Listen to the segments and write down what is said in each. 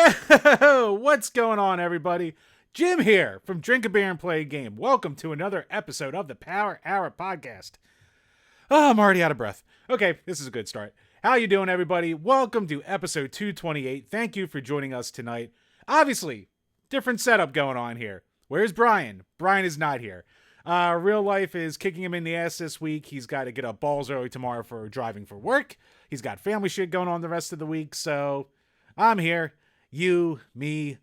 Yo, what's going on, everybody? Jim here from DrinkABeerandPlayAGame. Welcome to another episode of the Power Hour Podcast. Oh, I'm already out of breath. Okay, this is a good start. How you doing, everybody? Welcome to episode 228. Thank you for joining us tonight. Obviously, different setup going on here. Where's Brian? Brian is not here. Real life is kicking him in the ass this week. He's got to get up balls early tomorrow for driving for work. He's got family shit going on the rest of the week, so I'm here. You, me,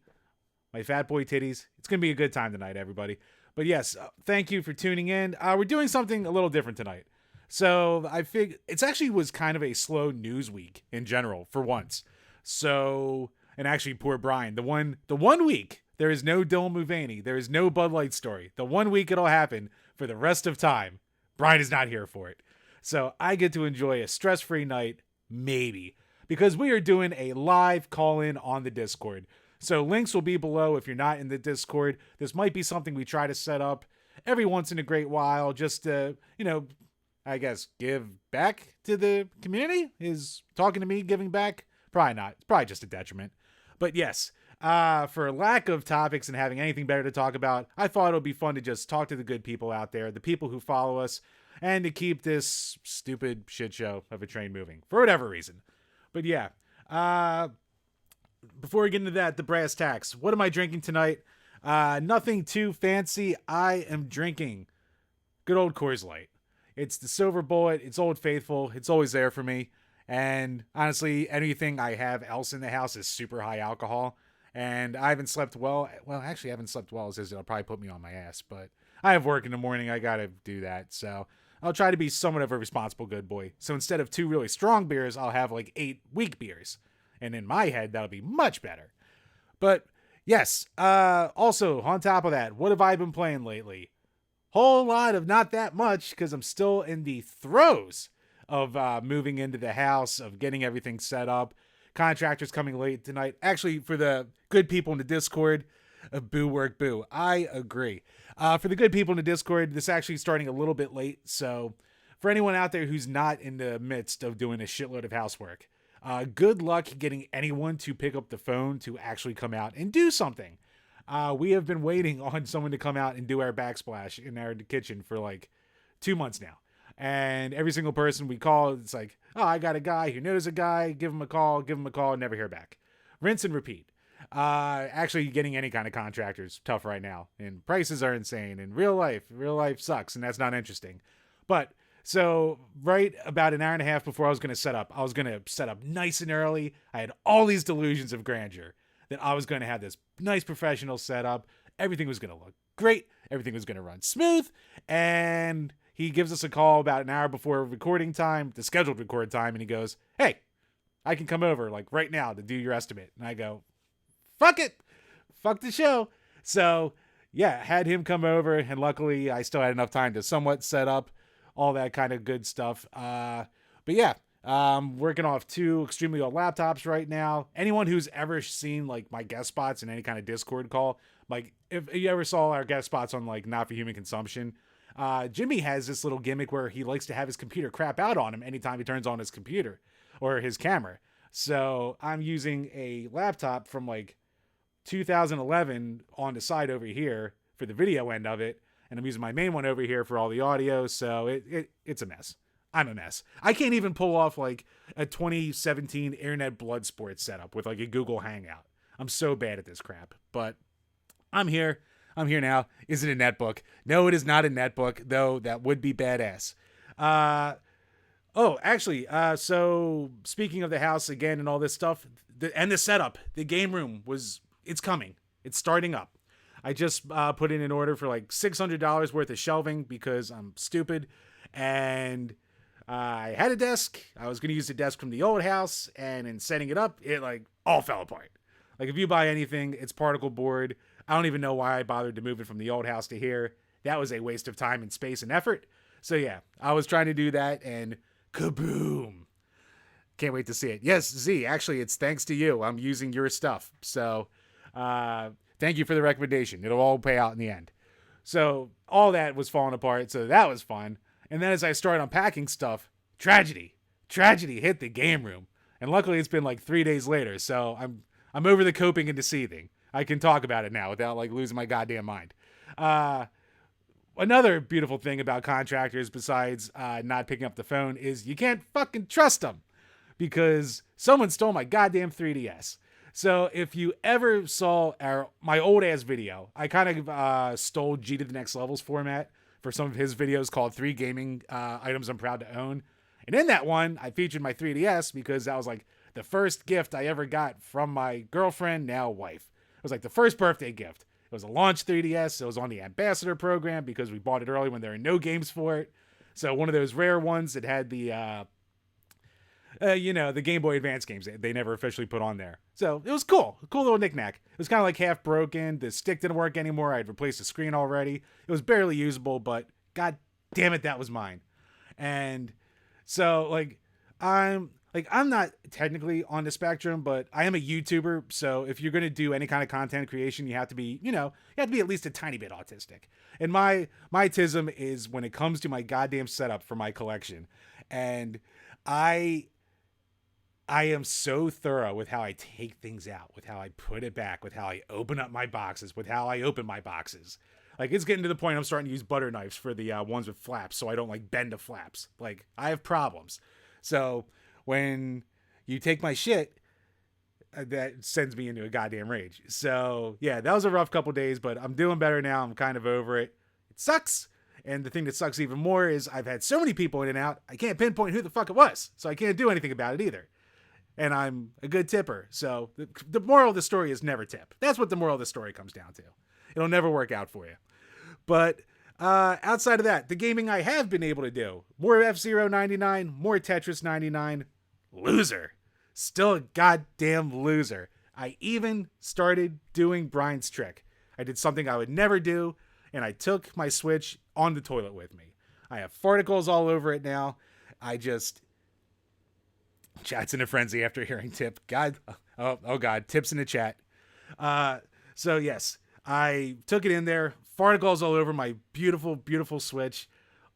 my fat boy titties. It's going to be a good time tonight, everybody. But yes, thank you for tuning in. We're doing something a little different tonight. So I figured it actually was kind of a slow news week in general for once. So, and actually poor Brian, the one week there is no Dylan Mulvaney. There is no Bud Light story. The 1 week it'll happen for the rest of time. Brian is not here for it. So I get to enjoy a stress-free night, maybe, because we are doing a live call-in on the Discord. So links will be below if you're not in the Discord. This might be something we try to set up every once in a great while just to, I guess, give back to the community. Is talking to me giving back? Probably not. It's probably just a detriment. But yes, for lack of topics and having anything better to talk about, I thought it would be fun to just talk to the good people out there, the people who follow us, and to keep this stupid shit show of a train moving for whatever reason. But yeah, before we get into that, the brass tacks. What am I drinking tonight? Nothing too fancy. I am drinking good old Coors Light. It's the Silver Bullet. It's Old Faithful. It's always there for me. And honestly, anything I have else in the house is super high alcohol. And I haven't slept well. Well, actually, I haven't slept well. It'll probably put me on my ass. But I have work in the morning. I got to do that. So I'll try to be somewhat of a responsible good boy. So instead of 2 really strong beers, I'll have like 8 weak beers. And in my head, that'll be much better. But yes, also on top of that, what have I been playing lately? Whole lot of not that much, because I'm still in the throes of moving into the house, of getting everything set up. Contractors coming late tonight. Actually, for the good people in the Discord, boo work, boo. I agree. For the good people in the Discord, this is actually starting a little bit late. So for anyone out there who's not in the midst of doing a shitload of housework, good luck getting anyone to pick up the phone to actually come out and do something. We have been waiting on someone to come out and do our backsplash in our kitchen for like 2 months now. And every single person we call, it's like, oh, I got a guy who knows a guy. Give him a call, never hear back. Rinse and repeat. Actually getting any kind of contractors tough right now, and prices are insane, and real life sucks, and that's not interesting. But so right about an hour and a half before I was going to set up nice and early. I had all these delusions of grandeur that I was going to have this nice professional setup. Everything was going to look great. Everything was going to run smooth. And he gives us a call about an hour before recording time, the scheduled record time. And he goes, hey, I can come over like right now to do your estimate. And I go, fuck it. Fuck the show. So yeah, had him come over, and luckily I still had enough time to somewhat set up all that kind of good stuff. But yeah, working off 2 extremely old laptops right now. Anyone who's ever seen like my guest spots in any kind of Discord call, like if you ever saw our guest spots on like Not for Human Consumption, Jimmy has this little gimmick where he likes to have his computer crap out on him anytime he turns on his computer or his camera. So I'm using a laptop from like 2011 on the side over here for the video end of it. And I'm using my main one over here for all the audio. So it's a mess. I'm a mess. I can't even pull off like a 2017 Internet Bloodsport setup with like a Google Hangout. I'm so bad at this crap. But I'm here. I'm here now. Is it a netbook? No, it is not a netbook, though that would be badass. So speaking of the house again and all this stuff, and the setup, the game room it's coming. It's starting up. I just put in an order for like $600 worth of shelving because I'm stupid. And I had a desk. I was going to use the desk from the old house. And in setting it up, it like all fell apart. Like if you buy anything, it's particle board. I don't even know why I bothered to move it from the old house to here. That was a waste of time and space and effort. So yeah, I was trying to do that and kaboom. Can't wait to see it. Yes, Z, actually, it's thanks to you. I'm using your stuff. So thank you for the recommendation. It'll all pay out in the end. So all that was falling apart. So that was fun. And then as I started unpacking stuff, tragedy hit the game room. And luckily it's been like 3 days later. So I'm over the coping and deceiving. I can talk about it now without like losing my goddamn mind. Another beautiful thing about contractors besides not picking up the phone is you can't fucking trust them because someone stole my goddamn 3DS. So if you ever saw my old ass video, I kind of stole G to the Next Level's format for some of his videos called 3 Gaming Items I'm Proud to Own. And in that one, I featured my 3DS because that was like the first gift I ever got from my girlfriend, now wife. It was like the first birthday gift. It was a launch 3DS. It was on the Ambassador program because we bought it early when there were no games for it. So one of those rare ones that had the, the Game Boy Advance games they never officially put on there. So it was cool. A cool little knickknack. It was kind of like half broken. The stick didn't work anymore. I'd replaced the screen already. It was barely usable, but god damn it, that was mine. And so I'm not technically on the spectrum, but I am a YouTuber. So if you're going to do any kind of content creation, you have to be at least a tiny bit autistic. And my autism is when it comes to my goddamn setup for my collection. And I am so thorough with how I take things out, with how I put it back, with how I open up my boxes, with how I open my boxes. Like, it's getting to the point I'm starting to use butter knives for the ones with flaps so I don't, bend the flaps. Like, I have problems. So when you take my shit, that sends me into a goddamn rage. So, yeah, that was a rough couple days, but I'm doing better now. I'm kind of over it. It sucks. And the thing that sucks even more is I've had so many people in and out, I can't pinpoint who the fuck it was. So I can't do anything about it either. And I'm a good tipper. So the moral of the story is never tip. That's what the moral of the story comes down to. It'll never work out for you. But outside of that, the gaming I have been able to do, more F-Zero 99, more Tetris 99, loser. Still a goddamn loser. I even started doing Brian's trick. I did something I would never do, and I took my Switch on the toilet with me. I have farticles all over it now. Chat's in a frenzy after hearing tip. God, oh God, tips in the chat. So yes, I took it in there. Farticles all over my beautiful, beautiful Switch.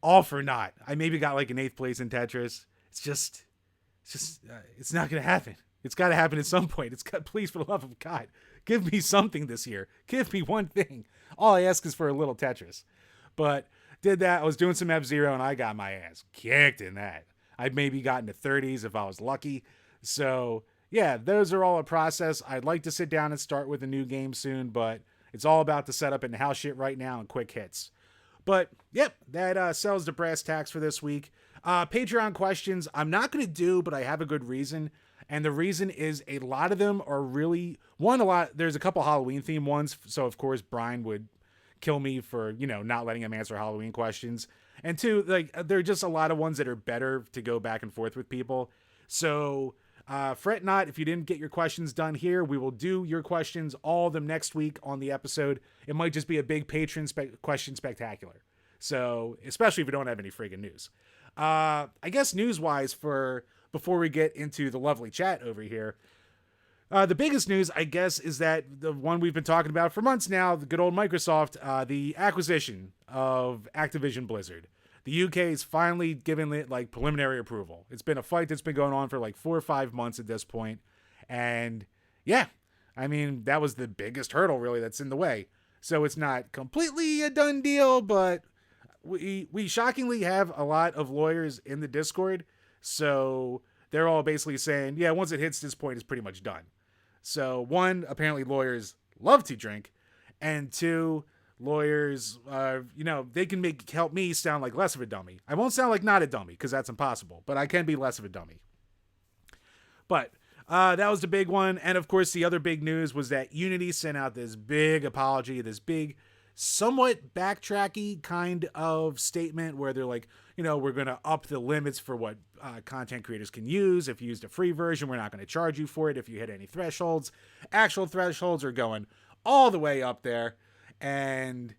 All for naught. I maybe got an 8th place in Tetris. It's not gonna happen. It's got to happen at some point. Please, for the love of God, give me something this year. Give me one thing. All I ask is for a little Tetris. But did that. I was doing some F-Zero and I got my ass kicked in that. I'd maybe gotten to 30s if I was lucky. So yeah, those are all a process. I'd like to sit down and start with a new game soon, but it's all about the setup and the house shit right now and quick hits. But yep, that sells the brass tacks for this week. Patreon questions I'm not going to do, but I have a good reason. And the reason is a lot of them are really, there's a couple Halloween themed ones. So of course, Brian would kill me for, not letting him answer Halloween questions. And two, there are just a lot of ones that are better to go back and forth with people. So fret not if you didn't get your questions done here. We will do your questions, all of them next week on the episode. It might just be a big patron question spectacular. So especially if we don't have any friggin' news. I guess news-wise before we get into the lovely chat over here, the biggest news, I guess, is that the one we've been talking about for months now, the good old Microsoft, the acquisition of Activision Blizzard. The UK is finally given it preliminary approval. It's been a fight that's been going on for 4 or 5 months at this point. And yeah, I mean, that was the biggest hurdle really that's in the way. So it's not completely a done deal, but we shockingly have a lot of lawyers in the Discord. So they're all basically saying, yeah, once it hits this point, it's pretty much done. So one, apparently lawyers love to drink. And two, lawyers, they can help me sound like less of a dummy. I won't sound like not a dummy because that's impossible, but I can be less of a dummy. But that was the big one. And of course, the other big news was that Unity sent out this big apology, this big, somewhat backtracky kind of statement where they're like, we're going to up the limits for what content creators can use. If you used a free version, we're not going to charge you for it if you hit any thresholds. Actual thresholds are going all the way up there. And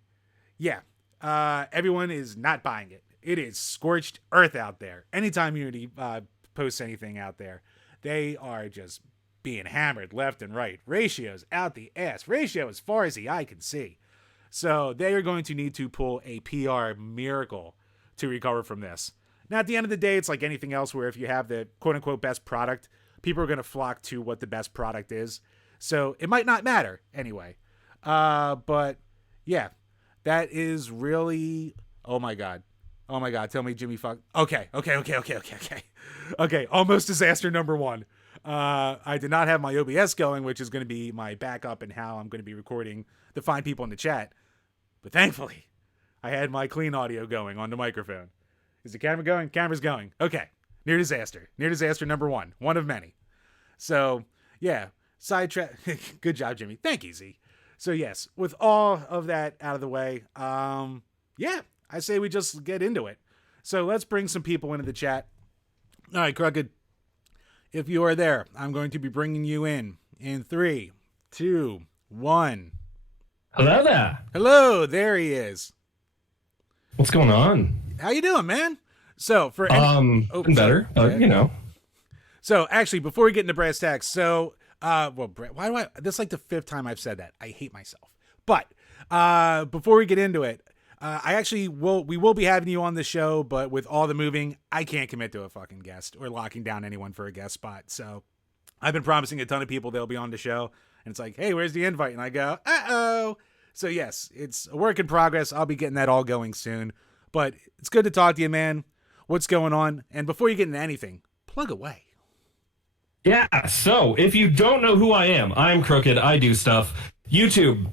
yeah, everyone is not buying it. It is scorched earth out there. Anytime Unity posts anything out there, they are just being hammered left and right. Ratios out the ass. Ratio as far as the eye can see. So they are going to need to pull a PR miracle to recover from this. Now, at the end of the day, it's like anything else where if you have the quote-unquote best product, people are going to flock to what the best product is. So it might not matter anyway. But yeah, that is really, oh my God. Tell me Jimmy fuck. Okay. Okay. Almost disaster number one. I did not have my OBS going, which is going to be my backup and how I'm going to be recording to find people in the chat. But thankfully, I had my clean audio going on the microphone. Is the camera going? Camera's going. Okay. Near disaster. Near disaster number one. One of many. So, yeah. Sidetrack. Good job, Jimmy. Thank you, Z. So, yes. With all of that out of the way, yeah. I say we just get into it. So, let's bring some people into the chat. All right, Krooked. If you are there, I'm going to be bringing you in 3, 2, 1. Hello there. Hello, there he is. What's going on? How you doing, man? So for better, you know. So actually, before we get into brass tacks, so Brett, why do I? This is like the 5th time I've said that. I hate myself. But before we get into it, we will be having you on the show, but with all the moving, I can't commit to a fucking guest or locking down anyone for a guest spot. So I've been promising a ton of people they'll be on the show. And it's like, hey, where's the invite? And I go, uh-oh. So, yes, it's a work in progress. I'll be getting that all going soon. But it's good to talk to you, man. What's going on? And before you get into anything, plug away. Yeah, so if you don't know who I am, I'm Krooked. I do stuff. YouTube.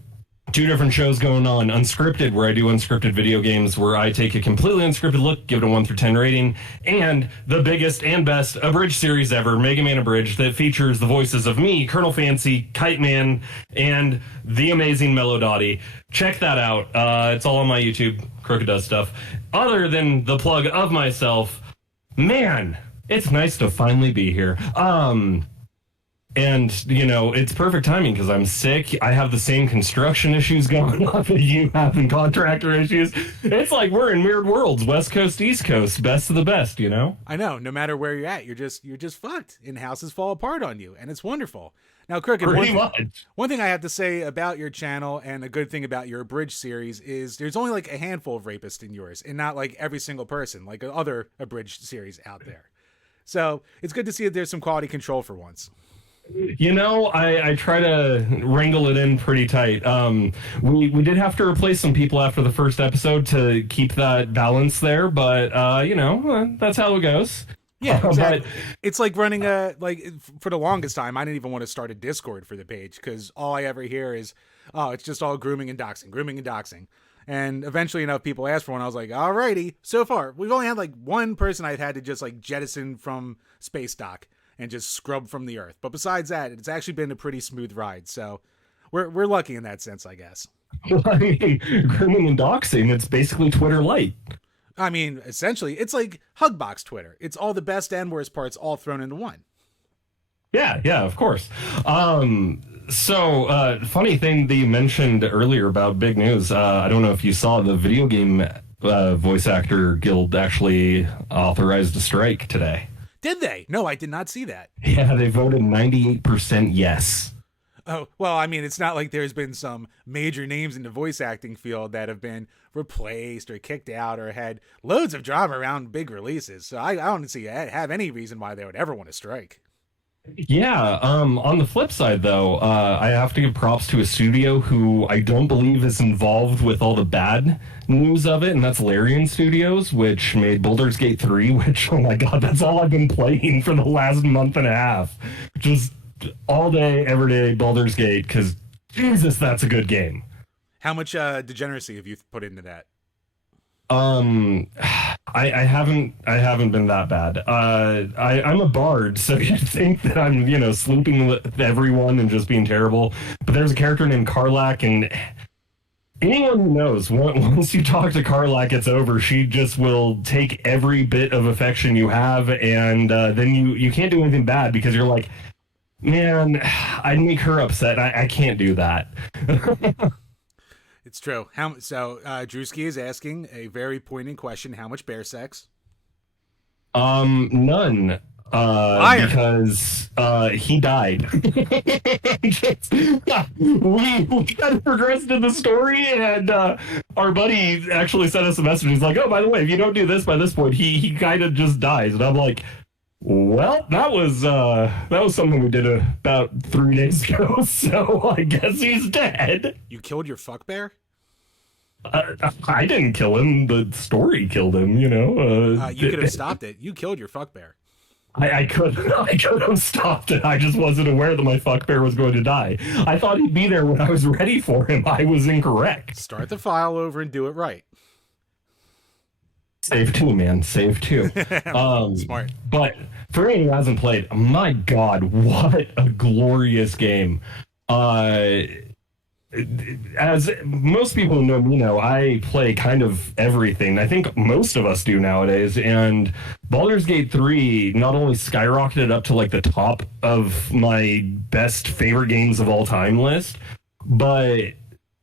2 different shows going on. Unscripted, where I do unscripted video games, where I take a completely unscripted look, give it a 1 through 10 rating, and the biggest and best abridged series ever, Mega Man Abridged, that features the voices of me, Colonel Fancy, Kite Man, and the amazing Melodotty. Check that out. It's all on my YouTube. Krooked does stuff. Other than the plug of myself, man, it's nice to finally be here. And, you know, it's perfect timing because I'm sick. I have the same construction issues going on that you have and contractor issues. It's like we're in weird worlds, West Coast, East Coast, best of the best, you know? I know. No matter where you're at, you're just fucked and houses fall apart on you. And it's wonderful. Now, Krooked, one thing I have to say about your channel and a good thing about your abridged series is there's only like a handful of rapists in yours and not like every single person, like other abridged series out there. So it's good to see that there's some quality control for once. You know, I try to wrangle it in pretty tight. We did have to replace some people after the first episode to keep that balance there, but you know, that's how it goes. Yeah, exactly. But it's like running for the longest time, I didn't even want to start a Discord for the page because all I ever hear is, oh, it's just all grooming and doxing. And eventually enough people asked for one. I was like, alrighty. So far, we've only had like one person I've had to just like jettison from space dock and just scrub from the earth. But besides that, it's actually been a pretty smooth ride. So we're lucky in that sense, I guess. Well, I mean, grooming and doxing, it's basically Twitter light. I mean, essentially, it's like Hugbox Twitter. It's all the best and worst parts all thrown into one. Yeah, of course. So, funny thing that you mentioned earlier about big news. I don't know if you saw the video game voice actor guild actually authorized a strike today. Did they? No, I did not see that. Yeah, they voted 98% yes. Oh, well, I mean, it's not like there's been some major names in the voice acting field that have been replaced or kicked out or had loads of drama around big releases. So I don't have any reason why they would ever want to strike. Yeah, on the flip side, though, I have to give props to a studio who I don't believe is involved with all the bad news of it, and that's Larian Studios, which made Baldur's Gate 3, which, oh my god, that's all I've been playing for the last month and a half. Just all day, every day, Baldur's Gate, because, Jesus, that's a good game. How much degeneracy have you put into that? I haven't been that bad. I'm a bard, so you'd think that I'm, sleeping with everyone and just being terrible. But there's a character named Karlak, and anyone who knows, once you talk to Karlak, it's over. She just will take every bit of affection you have, and then you can't do anything bad because you're like, man, I'd make her upset. I can't do that. It's true. Drewski is asking a very poignant question. How much bear sex? None. Because he died. We kind of progressed in the story, and our buddy actually sent us a message. He's like, oh, by the way, if you don't do this by this point, he kind of just dies. And I'm like, Well, that was something we did about 3 days ago. So I guess he's dead. You killed your fuck bear? I didn't kill him. The story killed him. You could have stopped it. You killed your fuck bear. I could have stopped it. I just wasn't aware that my fuck bear was going to die. I thought he'd be there when I was ready for him. I was incorrect. Start the file over and do it right. Save two, man. Save two. Smart. But for anyone who hasn't played, my God, what a glorious game. As most people who know me know, I play kind of everything. I think most of us do nowadays. And Baldur's Gate 3 not only skyrocketed up to like the top of my best favorite games of all time list, but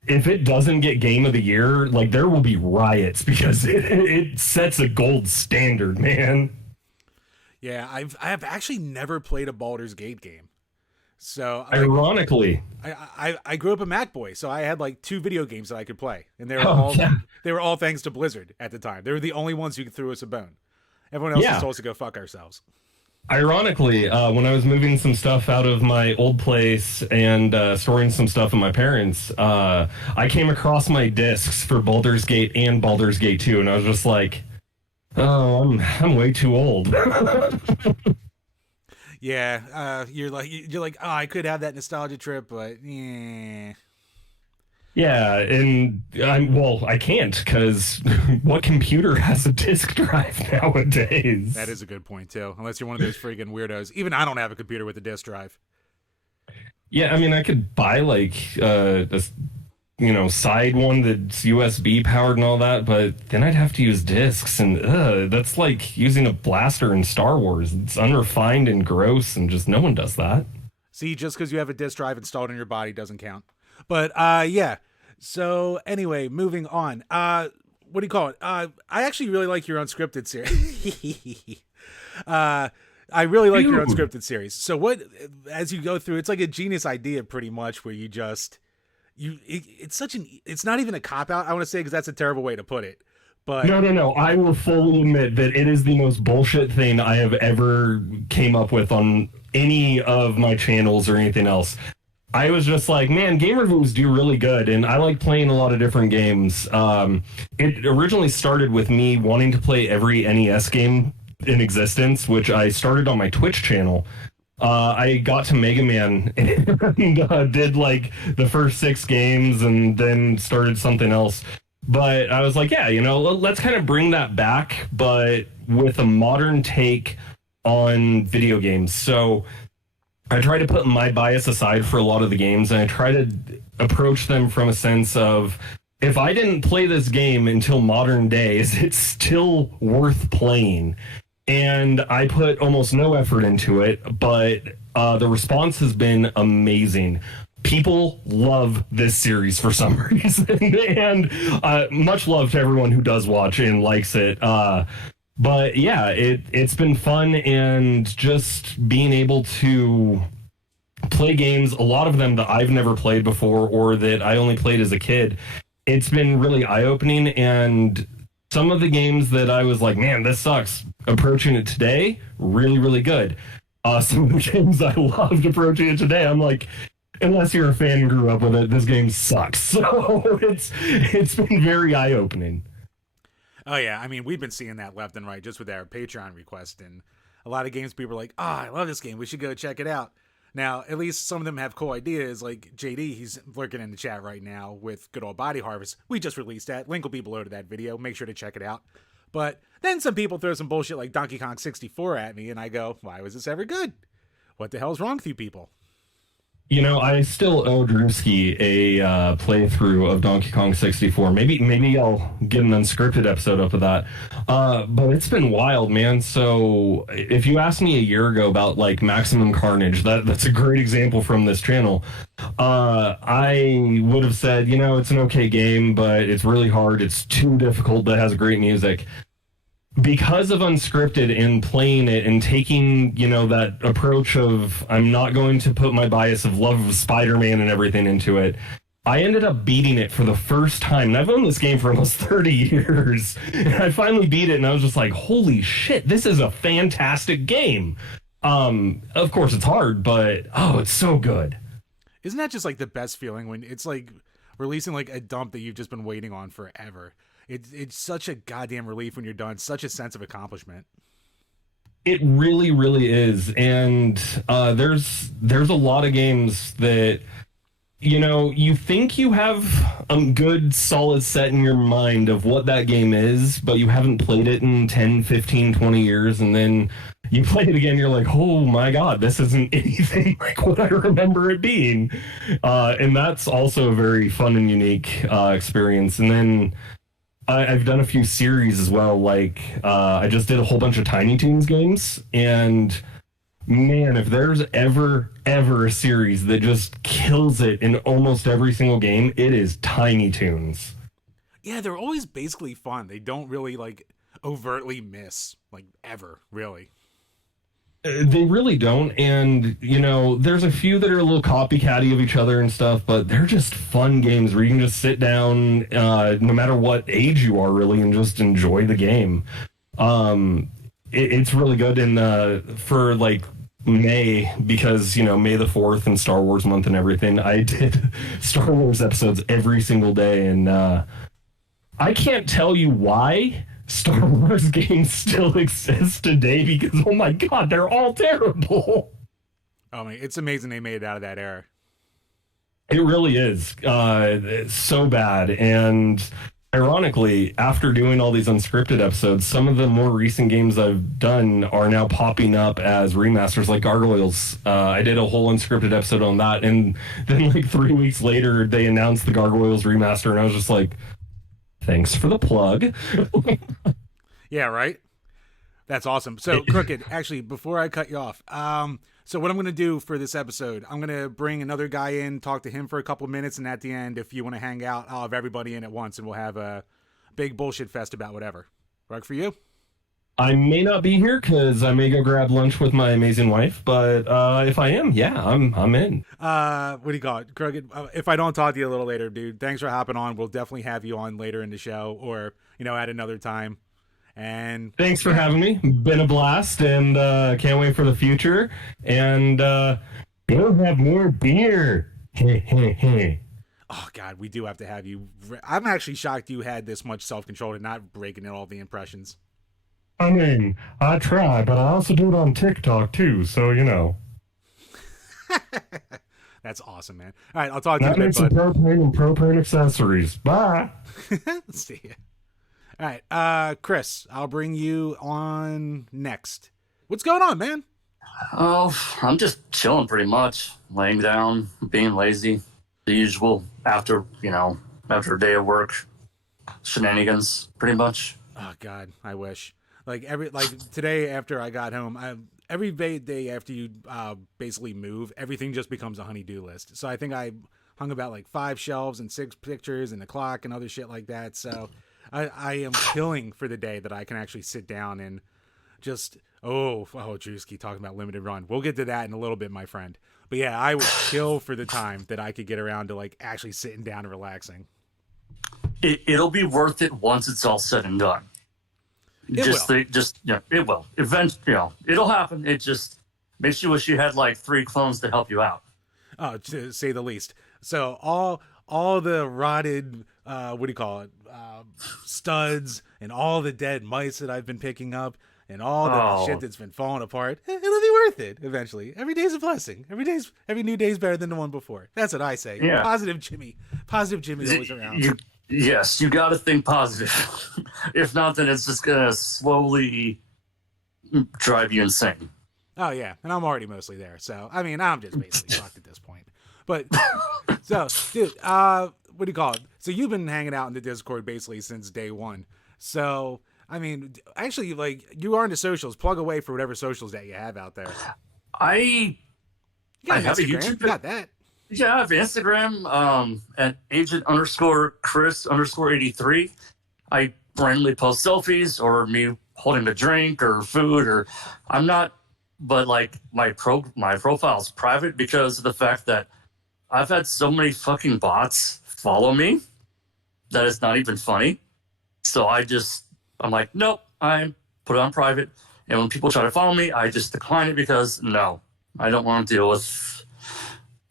if it doesn't get Game of the Year, like there will be riots because it sets a gold standard, man. Yeah, I have actually never played a Baldur's Gate game. So ironically, I grew up a Mac boy, so I had like 2 video games that I could play, and they were all thanks to Blizzard at the time. They were the only ones who threw us a bone. Everyone else was told us to go fuck ourselves. Ironically, when I was moving some stuff out of my old place and storing some stuff with my parents, I came across my discs for Baldur's Gate and Baldur's Gate 2, and I was just like, "Oh, I'm way too old." Yeah, you're like, oh, I could have that nostalgia trip, but yeah. Yeah, and I can't because what computer has a disk drive nowadays? That is a good point too. Unless you're one of those freaking weirdos. Even I don't have a computer with a disk drive. Yeah, I mean, I could buy like this, side one that's USB powered and all that, but then I'd have to use discs, and that's like using a blaster in Star Wars. It's unrefined and gross, and just no one does that. See, just because you have a disk drive installed in your body doesn't count. But yeah. So anyway, moving on. What do you call it? I actually really like your unscripted series. I really like your unscripted series. So as you go through, it's like a genius idea, pretty much, where you just. It's not even a cop out, I want to say, because that's a terrible way to put it. But no, I will fully admit that it is the most bullshit thing I have ever came up with on any of my channels or anything else. I was just like, man, game reviews do really good, and I like playing a lot of different games. It originally started with me wanting to play every NES game in existence, which I started on my Twitch channel. I got to Mega Man and did like the first 6 games and then started something else. But I was like, yeah, let's kind of bring that back, but with a modern take on video games. So I try to put my bias aside for a lot of the games, and I try to approach them from a sense of, if I didn't play this game until modern days, it's still worth playing. And I put almost no effort into it, but the response has been amazing. People love this series for some reason, and much love to everyone who does watch and likes it. But yeah, it's been fun, and just being able to play games, a lot of them that I've never played before or that I only played as a kid. It's been really eye-opening, and some of the games that I was like, man, this sucks, approaching it today, really, really good. Some of the games I loved approaching it today, I'm like, unless you're a fan and grew up with it, this game sucks. So it's been very eye-opening. Oh, yeah. I mean, we've been seeing that left and right just with our Patreon request. And a lot of games people are like, oh, I love this game. We should go check it out. Now, at least some of them have cool ideas. Like JD, he's lurking in the chat right now with Good Old Body Harvest. We just released that. Link will be below to that video. Make sure to check it out. But then some people throw some bullshit like Donkey Kong 64 at me, and I go, why was this ever good? What the hell's wrong with you people? I still owe Drewski a playthrough of Donkey Kong 64. Maybe I'll get an unscripted episode up of that. But it's been wild, man. So if you asked me a year ago about like Maximum Carnage, that's a great example from this channel. I would have said, it's an okay game, but it's really hard. It's too difficult, but it has great music. Because of unscripted and playing it and taking, that approach of, I'm not going to put my bias of love of Spider-Man and everything into it. I ended up beating it for the first time. And I've owned this game for almost 30 years. And I finally beat it, and I was just like, holy shit, this is a fantastic game. Of course, it's hard, but, oh, it's so good. Isn't that just like the best feeling when it's like releasing like a dump that you've just been waiting on forever? It's such a goddamn relief when you're done. Such a sense of accomplishment. It really, really is. And there's a lot of games that, you know, you think you have a good, solid set in your mind of what that game is, but you haven't played it in 10, 15, 20 years. And then you play it again, you're like, oh my God, this isn't anything like what I remember it being. And that's also a very fun and unique experience. And then I've done a few series as well. Like I just did a whole bunch of Tiny Toons games, and man, if there's ever a series that just kills it in almost every single game, it is Tiny Toons. Yeah, they're always basically fun. They don't really like overtly miss, like ever, really. They really don't. And, you know, there's a few that are a little copycatty of each other and stuff, but they're just fun games where you can just sit down, no matter what age you are, really, and just enjoy the game. It's really good. And for like May, because, you know, May the 4th and Star Wars month and everything, I did Star Wars episodes every single day. And I can't tell you why Star Wars games still exist today, because, oh my God, they're all terrible. Oh man, it's amazing they made it out of that era. It really is. It's so bad. And ironically, after doing all these unscripted episodes, some of the more recent games I've done are now popping up as remasters, like Gargoyles. I did a whole unscripted episode on that, and then like 3 weeks later, they announced the Gargoyles remaster, and I was just like, thanks for the plug. Yeah, right? That's awesome. So, Krooked, actually, before I cut you off, so what I'm going to do for this episode, I'm going to bring another guy in, talk to him for a couple of minutes, and at the end, if you want to hang out, I'll have everybody in at once, and we'll have a big bullshit fest about whatever. Work for you? I may not be here because I may go grab lunch with my amazing wife, but if I am, yeah, I'm in. What do you call it, Krooked? If I don't talk to you a little later, dude, thanks for hopping on. We'll definitely have you on later in the show, or you know, at another time. And thanks for having me. Been a blast, and can't wait for the future. And go have more beer. Oh God, we do have to have you. I'm actually shocked you had this much self-control and not breaking in all the impressions. I mean, I try, but I also do it on TikTok too, so you know. That's awesome, man. All right, I'll talk to you in a bit, bud. Propane and propane accessories. Bye. See ya. All right, Chris, I'll bring you on next. What's going on, man? Oh, I'm just chilling pretty much. Laying down, being lazy. The usual after a day of work. Shenanigans, pretty much. Oh God, I wish. Like today after I got home, every day after you basically move, everything just becomes a honey-do list. So I think I hung about like 5 shelves and 6 pictures and a clock and other shit like that. So I am killing for the day that I can actually sit down and just Drewski talking about limited run. We'll get to that in a little bit, my friend. But yeah, I would kill for the time that I could get around to like actually sitting down and relaxing. It'll be worth it once it's all said and done. It will. Eventually, it'll happen. It just makes you wish you had like 3 clones to help you out. Oh, to say the least. So all the rotted, studs and all the dead mice that I've been picking up and all the shit that's been falling apart, it'll be worth it eventually. Every day's a blessing. Every new day's better than the one before. That's what I say. Yeah. Positive Jimmy always around. Yes, you got to think positive. If not, then it's just going to slowly drive you insane. Oh, yeah. And I'm already mostly there. So, I mean, I'm just basically fucked at this point. But, so, dude, what do you call it? So, you've been hanging out in the Discord basically since day one. So, I mean, actually, like, you are into socials. Plug away for whatever socials that you have out there. I have a Instagram. YouTube. You got that. Yeah, I have Instagram at agent_Chris_83. I randomly post selfies or me holding a drink or food, or I'm not, but like my profile's private because of the fact that I've had so many fucking bots follow me that it's not even funny. So I'm like, nope, I put it on private. And when people try to follow me, I just decline it because no, I don't want to deal with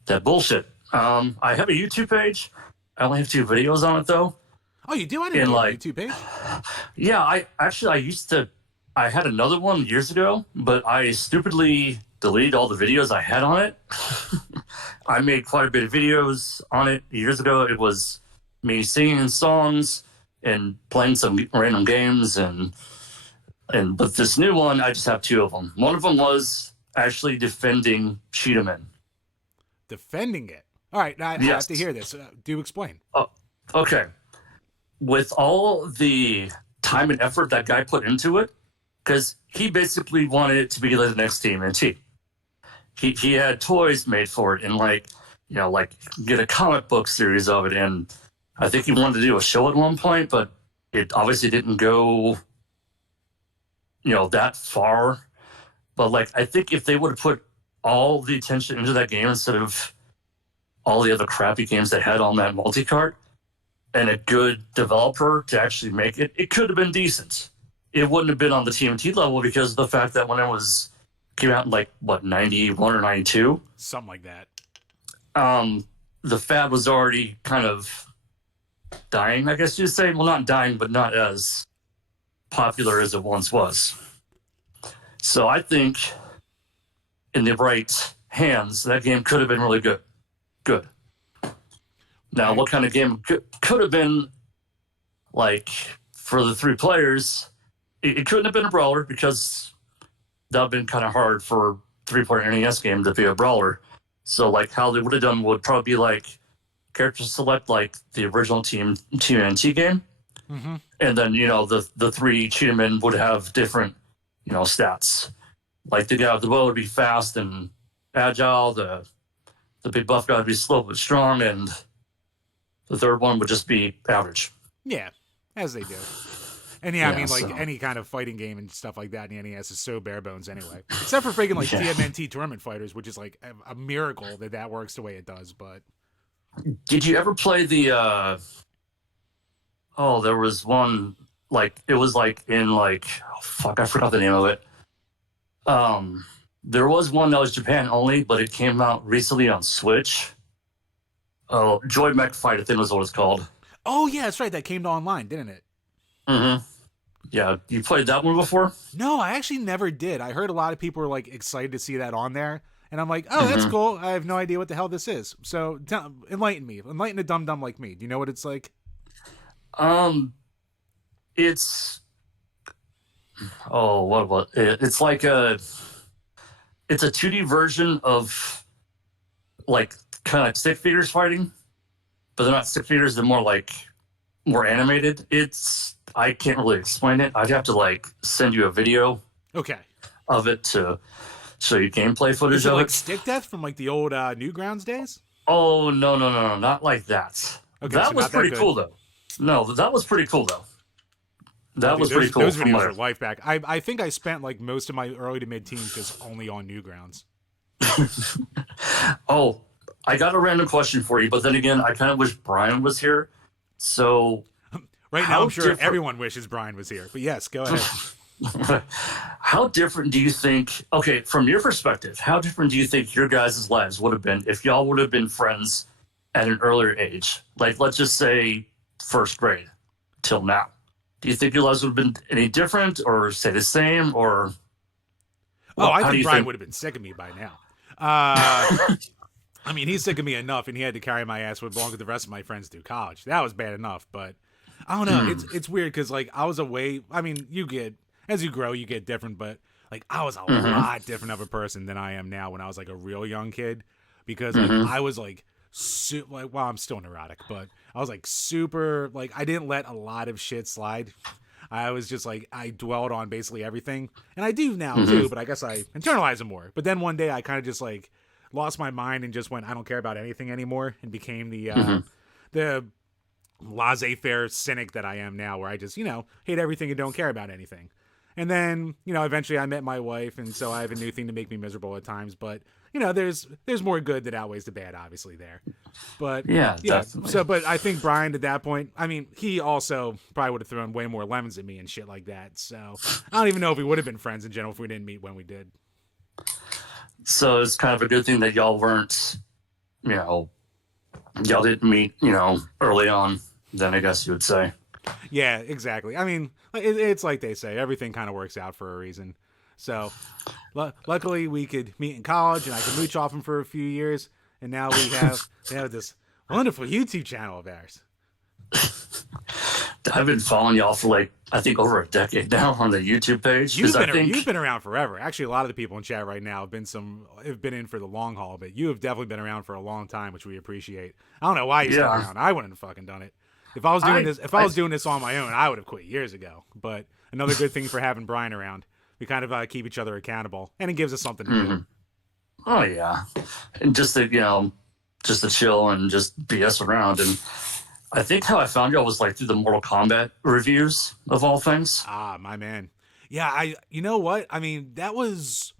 that bullshit. I have a YouTube page. I only have 2 videos on it though. Oh, you do? I didn't know a YouTube page. Yeah, I had another one years ago, but I stupidly deleted all the videos I had on it. I made quite a bit of videos on it years ago. It was me singing songs and playing some random games, and with this new one, I just have 2 of them. One of them was actually defending Cheetahman. Defending it. All right, I have to hear this. Do explain. Okay. With all the time and effort that guy put into it, because he basically wanted it to be like the next TMNT. He had toys made for it, and get a comic book series of it, and I think he wanted to do a show at one point, but it obviously didn't go, that far. But I think if they would have put all the attention into that game instead of all the other crappy games they had on that multi-cart, and a good developer to actually make it, it could have been decent. It wouldn't have been on the TMT level because of the fact that when it came out in 91 or 92, something like that. The fad was already kind of dying, I guess you'd say. Well, not dying, but not as popular as it once was. So I think in the right hands, that game could have been really good. Good. Now, what kind of game could have been for the 3 players? It couldn't have been a brawler because that would have been kind of hard for a 3-player NES game to be a brawler. So, how they would have done would probably be character select the original TMNT game. Mm-hmm. And then, the 3 Cheetahmen would have different, stats. The guy with the bow would be fast and agile. The big buff guy would be slow but strong, and the 3rd one would just be average. Yeah, as they do. And any kind of fighting game and stuff like that in the NES is so bare bones anyway. Except for freaking TMNT Tournament Fighters, which is a miracle that works the way it does. But did you ever play the? There was one it was in fuck, I forgot the name of it. There was one that was Japan only, but it came out recently on Switch. Oh, Joy Mech Fight, I think was what it's called. Oh yeah, that's right. That came to online, didn't it? Mm-hmm. Yeah, you played that one before? No, I actually never did. I heard a lot of people were excited to see that on there, and I'm like, oh, that's cool. I have no idea what the hell this is. So enlighten me, enlighten a dum dum like me. Do you know what it's like? It's it's it's a 2D version of kind of stick figures fighting, but they're not stick figures. They're more animated. I can't really explain it. I'd have to send you a video. Okay. Of it to show you gameplay footage Is it of it. Stick Death from the old Newgrounds days? Oh no, not like that. Okay, that so was pretty cool though. No, that was pretty cool though. That was pretty cool. Those videos are life back. I think I spent most of my early to mid teens just only on Newgrounds. Oh, I got a random question for you, but then again, I kind of wish Brian was here. So right now, I'm sure everyone wishes Brian was here. But yes, go ahead. How different do you think, okay, from your perspective, how different do you think your guys' lives would have been if y'all would have been friends at an earlier age? Let's just say 1st grade till now. Do you think your lives would have been any different or say the same? Or I think Brian would have been sick of me by now. I mean, he's sick of me enough, and he had to carry my ass along with the rest of my friends through college. That was bad enough, but I don't know. It's weird because I was away. I mean, as you grow, you get different, but I was a lot different of a person than I am now when I was a real young kid, because I was I'm still neurotic, but I was super I didn't let a lot of shit slide. I was just I dwelled on basically everything, and I do now too, but I guess I internalize it more. But then one day I kind of just lost my mind and just went, I don't care about anything anymore, and became the laissez-faire cynic that I am now, where I just hate everything and don't care about anything. And then eventually I met my wife, and so I have a new thing to make me miserable at times. But there's more good that outweighs the bad, obviously there. But Yeah, definitely. So, but I think Brian at that point, I mean, he also probably would have thrown way more lemons at me and shit like that. So I don't even know if we would have been friends in general if we didn't meet when we did. So it's kind of a good thing that y'all weren't, y'all didn't meet, early on. Then I guess you would say. Yeah, exactly. I mean, it's like they say, everything kind of works out for a reason. So, luckily, we could meet in college, and I could mooch off him for a few years, and now we have this wonderful YouTube channel of ours. I've been following y'all for I think over a decade now on the YouTube page. You've been around forever. Actually, a lot of the people in chat right now have been in for the long haul, but you have definitely been around for a long time, which we appreciate. I don't know why you're still around. I wouldn't have fucking done it. If I was doing this on my own, I would have quit years ago. But another good thing for having Brian around, we kind of keep each other accountable, and it gives us something to do. Oh yeah, and just to chill and just BS around. And I think how I found y'all was through the Mortal Kombat reviews of all things. Ah, my man. Yeah, you know what? I mean, that was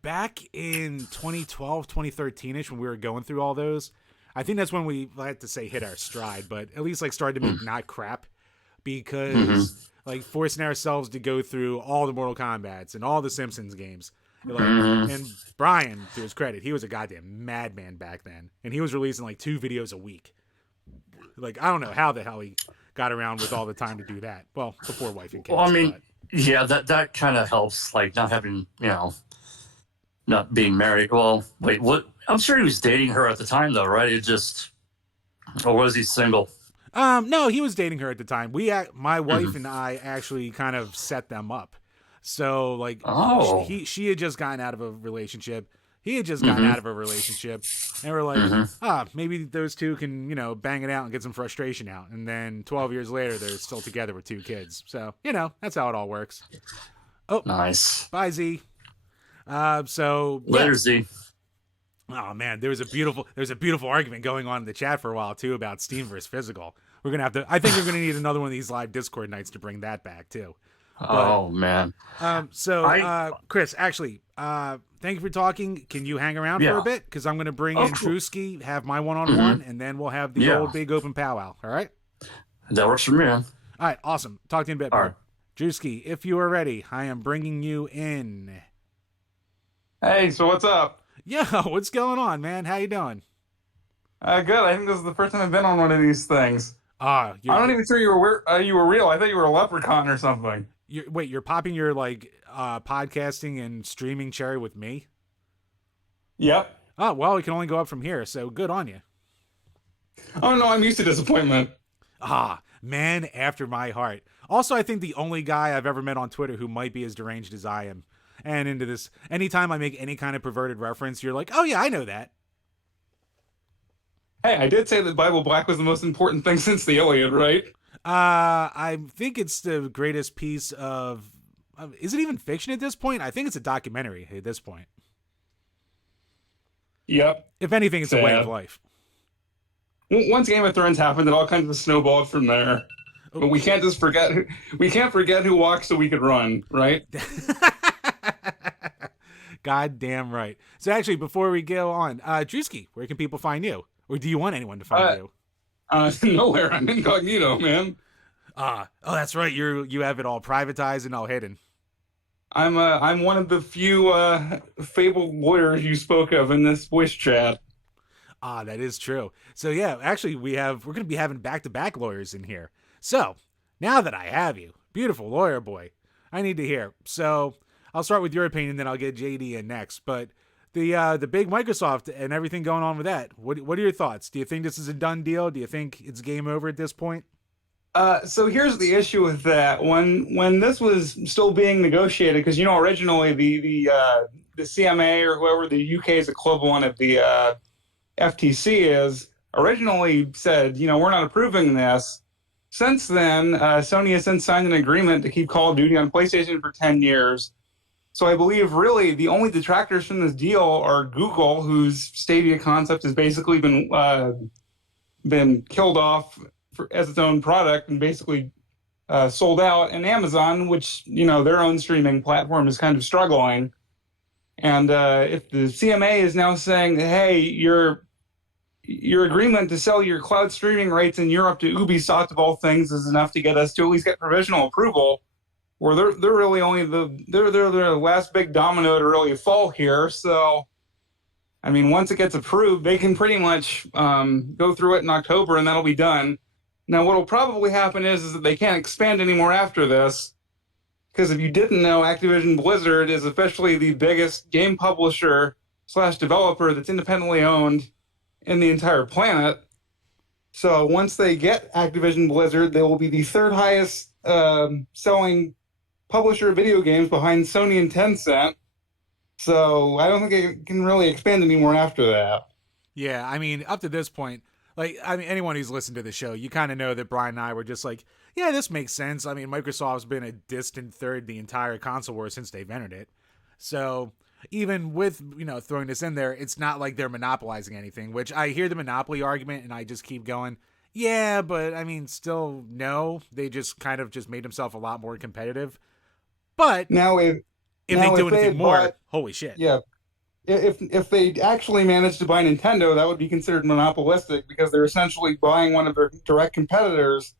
back in 2012, 2013-ish when we were going through all those. I think that's when we, I had to say, hit our stride, but at least started to make not crap, because forcing ourselves to go through all the Mortal Kombats and all the Simpsons games. And Brian, to his credit, he was a goddamn madman back then, and he was releasing 2 videos a week. I don't know how the hell he got around with all the time to do that. Well, before wife and kids. Well, I mean, yeah, that kind of helps, not having, not being married. Well, wait, what? I'm sure he was dating her at the time, though, right? Or was he single? No, he was dating her at the time. My wife and I actually kind of set them up. So, she had just gotten out of a relationship. He had just gotten out of a relationship. And we're like, maybe those two can, bang it out and get some frustration out. And then 12 years later, they're still together with 2 kids. So, that's how it all works. Oh, nice. Bye, Z. Later, Z. Oh man, there's a beautiful argument going on in the chat for a while too about Steam versus physical. I think we're gonna need another one of these live Discord nights to bring that back too. Man. Chris, actually, thank you for talking. Can you hang around for a bit? Because I'm gonna bring in Drewski, have my one-on-one, and then we'll have the old big open powwow. All right. That works for me, man. All right, awesome. Talk to you in a bit. All right. Drewski, if you are ready, I am bringing you in. Hey, so what's up? Yo, what's going on, man? How you doing? Good. I think this is the first time I've been on one of these things. I'm not even sure you were real. I thought you were a leprechaun or something. You're popping your podcasting and streaming cherry with me? Yep. Oh, well, it can only go up from here, so good on you. Oh no, I'm used to disappointment. Man after my heart. Also, I think the only guy I've ever met on Twitter who might be as deranged as I am. And into this, anytime I make any kind of perverted reference, you're like, oh yeah, I know that. Hey, I did say that Bible Black was the most important thing since the Iliad, right? I think it's the greatest piece of... is it even fiction at this point? I think it's a documentary at this point. Yep. If anything, it's a way of life. Once Game of Thrones happened, it all kind of snowballed from there. But we can't forget who walked so we could run, right? God damn right. So actually, before we go on, Drewski, where can people find you? Or do you want anyone to find you? Nowhere. I'm incognito, man. Oh, that's right. You have it all privatized and all hidden. I'm one of the few fabled lawyers you spoke of in this voice chat. That is true. So yeah, actually we're going to be having back-to-back lawyers in here. So now that I have you, beautiful lawyer boy, I need to hear. So I'll start with your opinion, then I'll get JD in next. But the big Microsoft and everything going on with that, what are your thoughts? Do you think this is a done deal? Do you think it's game over at this point? So here's the issue with that. When this was still being negotiated, because originally the CMA or whoever the UK's equivalent of the FTC is originally said, we're not approving this. Since then, Sony has since signed an agreement to keep Call of Duty on PlayStation for 10 years. So I believe really the only detractors from this deal are Google, whose Stadia concept has basically been killed off as its own product and basically sold out, and Amazon, which their own streaming platform is kind of struggling. And if the CMA is now saying, hey, your agreement to sell your cloud streaming rights in Europe to Ubisoft of all things is enough to get us to at least get provisional approval, where they're really only they're the last big domino to really fall here. So, I mean, once it gets approved, they can pretty much go through it in October, and that'll be done. Now, what will probably happen is that they can't expand anymore after this, because if you didn't know, Activision Blizzard is officially the biggest game publisher / developer that's independently owned in the entire planet. So once they get Activision Blizzard, they will be the third highest selling publisher of video games behind Sony and Tencent. So I don't think it can really expand anymore after that. Yeah, I mean, up to this point, like, I mean, anyone who's listened to the show, you kind of know that Brian and I were just like, yeah, this makes sense. I mean, Microsoft's been a distant third the entire console war since they've entered it. So even with, throwing this in there, it's not like they're monopolizing anything, which I hear the monopoly argument and I just keep going, yeah, but I mean, still, no. They just kind of just made themselves a lot more competitive. But now if they do anything more, holy shit. Yeah. If they actually managed to buy Nintendo, that would be considered monopolistic, because they're essentially buying one of their direct competitors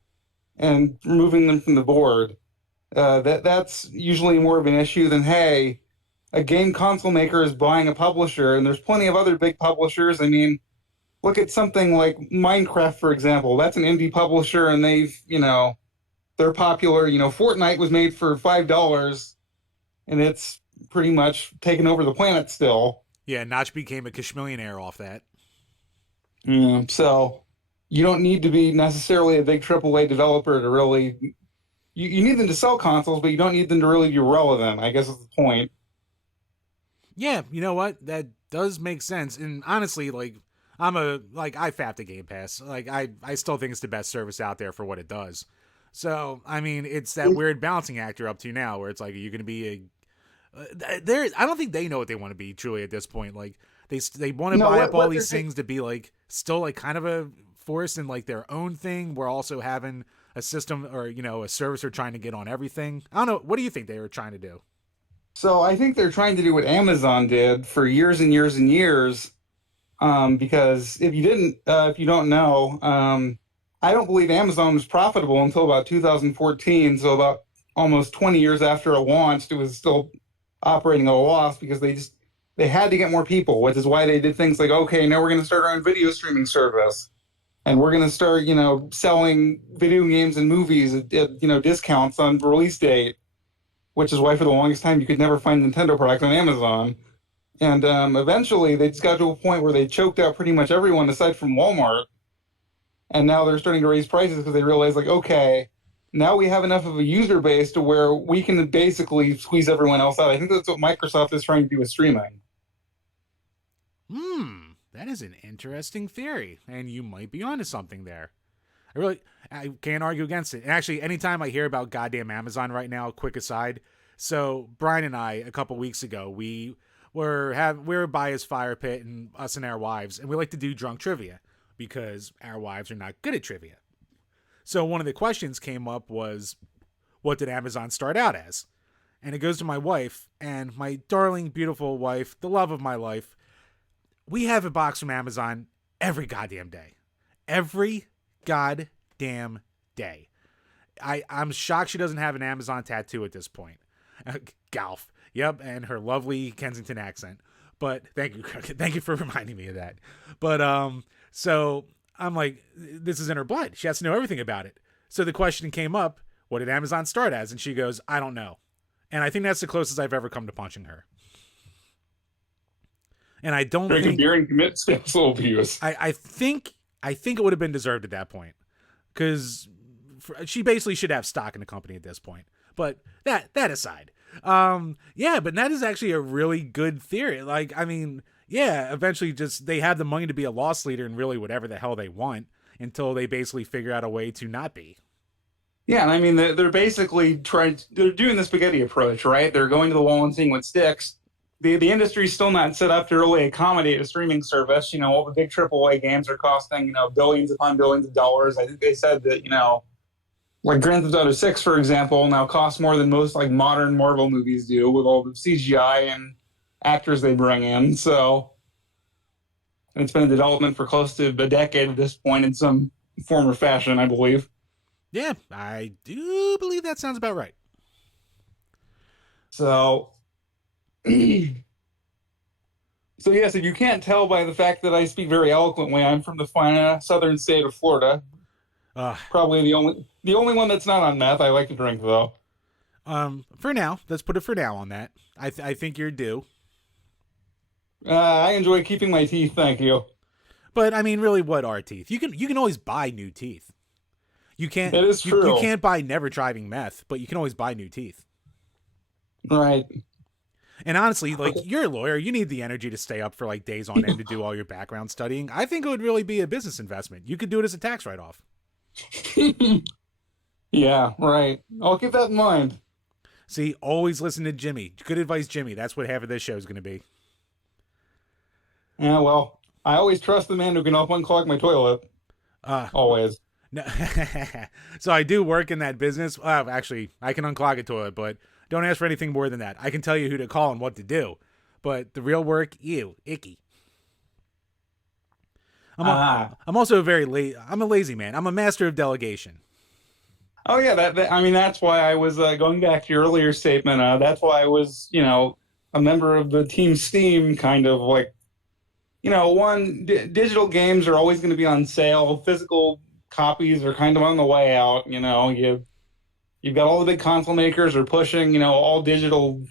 and removing them from the board. That's usually more of an issue than, hey, a game console maker is buying a publisher, and there's plenty of other big publishers. I mean, look at something like Minecraft, for example. That's an indie publisher, and they're popular. Fortnite was made for $5, and it's pretty much taken over the planet still. Yeah, Notch became a kashmillionaire off that. So you don't need to be necessarily a big AAA developer to really... You need them to sell consoles, but you don't need them to really be relevant, I guess is the point. Yeah, you know what? That does make sense. And honestly, I fapped the Game Pass. I still think it's the best service out there for what it does. So, I mean, it's that weird balancing act you're up to now, where it's like, are you going to be I don't think they know what they want to be truly at this point. Like, they want to buy up all these things to be still kind of a force in their own thing. We're also having a system or a service they're trying to get on everything. I don't know. What do you think they were trying to do? So I think they're trying to do what Amazon did for years and years and years. Because if you don't know, I don't believe Amazon was profitable until about 2014. So about almost 20 years after it launched, it was still operating at a loss, because they had to get more people, which is why they did things like, okay, now we're going to start our own video streaming service, and we're going to start, selling video games and movies at discounts on release date, which is why for the longest time you could never find Nintendo products on Amazon. And eventually they just got to a point where they choked out pretty much everyone aside from Walmart. And now they're starting to raise prices because they realize, okay, now we have enough of a user base to where we can basically squeeze everyone else out. I think that's what Microsoft is trying to do with streaming. That is an interesting theory, and you might be onto something there. I can't argue against it. And actually, anytime I hear about goddamn Amazon right now, quick aside. So Brian and I, a couple weeks ago, we were by his fire pit, and us and our wives, and we like to do drunk trivia because our wives are not good at trivia. So one of the questions came up was, what did Amazon start out as? And it goes to my wife, and my darling, beautiful wife, the love of my life. We have a box from Amazon every goddamn day. Every goddamn day. I'm shocked she doesn't have an Amazon tattoo at this point. Golf. Yep, and her lovely Kensington accent. But thank you, Krooked. Thank you for reminding me of that. But so I'm like, this is in her blood. She has to know everything about it. So the question came up, what did Amazon start as? And she goes, I don't know. And I think that's the closest I've ever come to punching her. And I don't Drink think... a beer and commit spousal abuse. I think it would have been deserved at that point. Because she basically should have stock in the company at this point. But that aside. Yeah, but that is actually a really good theory. Eventually just they have the money to be a loss leader in really whatever the hell they want until they basically figure out a way to not be. Yeah, and I mean, they're basically they're doing the spaghetti approach, right? They're going to the wall and seeing what sticks. The industry's still not set up to really accommodate a streaming service. All the big AAA games are costing, billions upon billions of dollars. I think they said that, like Grand Theft Auto 6, for example, now costs more than most modern Marvel movies do, with all the CGI and actors they bring in. So, and it's been in development for close to a decade at this point in some form or fashion, I believe. Yeah, I do believe that sounds about right. So, so yes, if you can't tell by the fact that I speak very eloquently, I'm from the fine southern state of Florida. Probably the only one that's not on meth. I like to drink though. For now, let's put it for now on that. I think you're due. I enjoy keeping my teeth. Thank you. But I mean, really, what are teeth? You can always buy new teeth. You can't. That is true. You can't buy never driving meth, but you can always buy new teeth. Right. And honestly, like, you're a lawyer, you need the energy to stay up for like days on end to do all your background studying. I think it would really be a business investment. You could do it as a tax write-off. Yeah, right. I'll keep that in mind. See, always listen to Jimmy. Good advice, Jimmy. That's what half of this show is going to be. Yeah, well, I always trust the man who can help unclog my toilet. Always. No. So I do work in that business. Actually, I can unclog a toilet, but don't ask for anything more than that. I can tell you who to call and what to do. But the real work, icky. I'm also I'm a lazy man. I'm a master of delegation. Oh yeah, that's why I was going back to your earlier statement. That's why I was, a member of the Team Steam, kind of like, digital games are always going to be on sale. Physical copies are kind of on the way out. You've got all the big console makers are pushing, all digital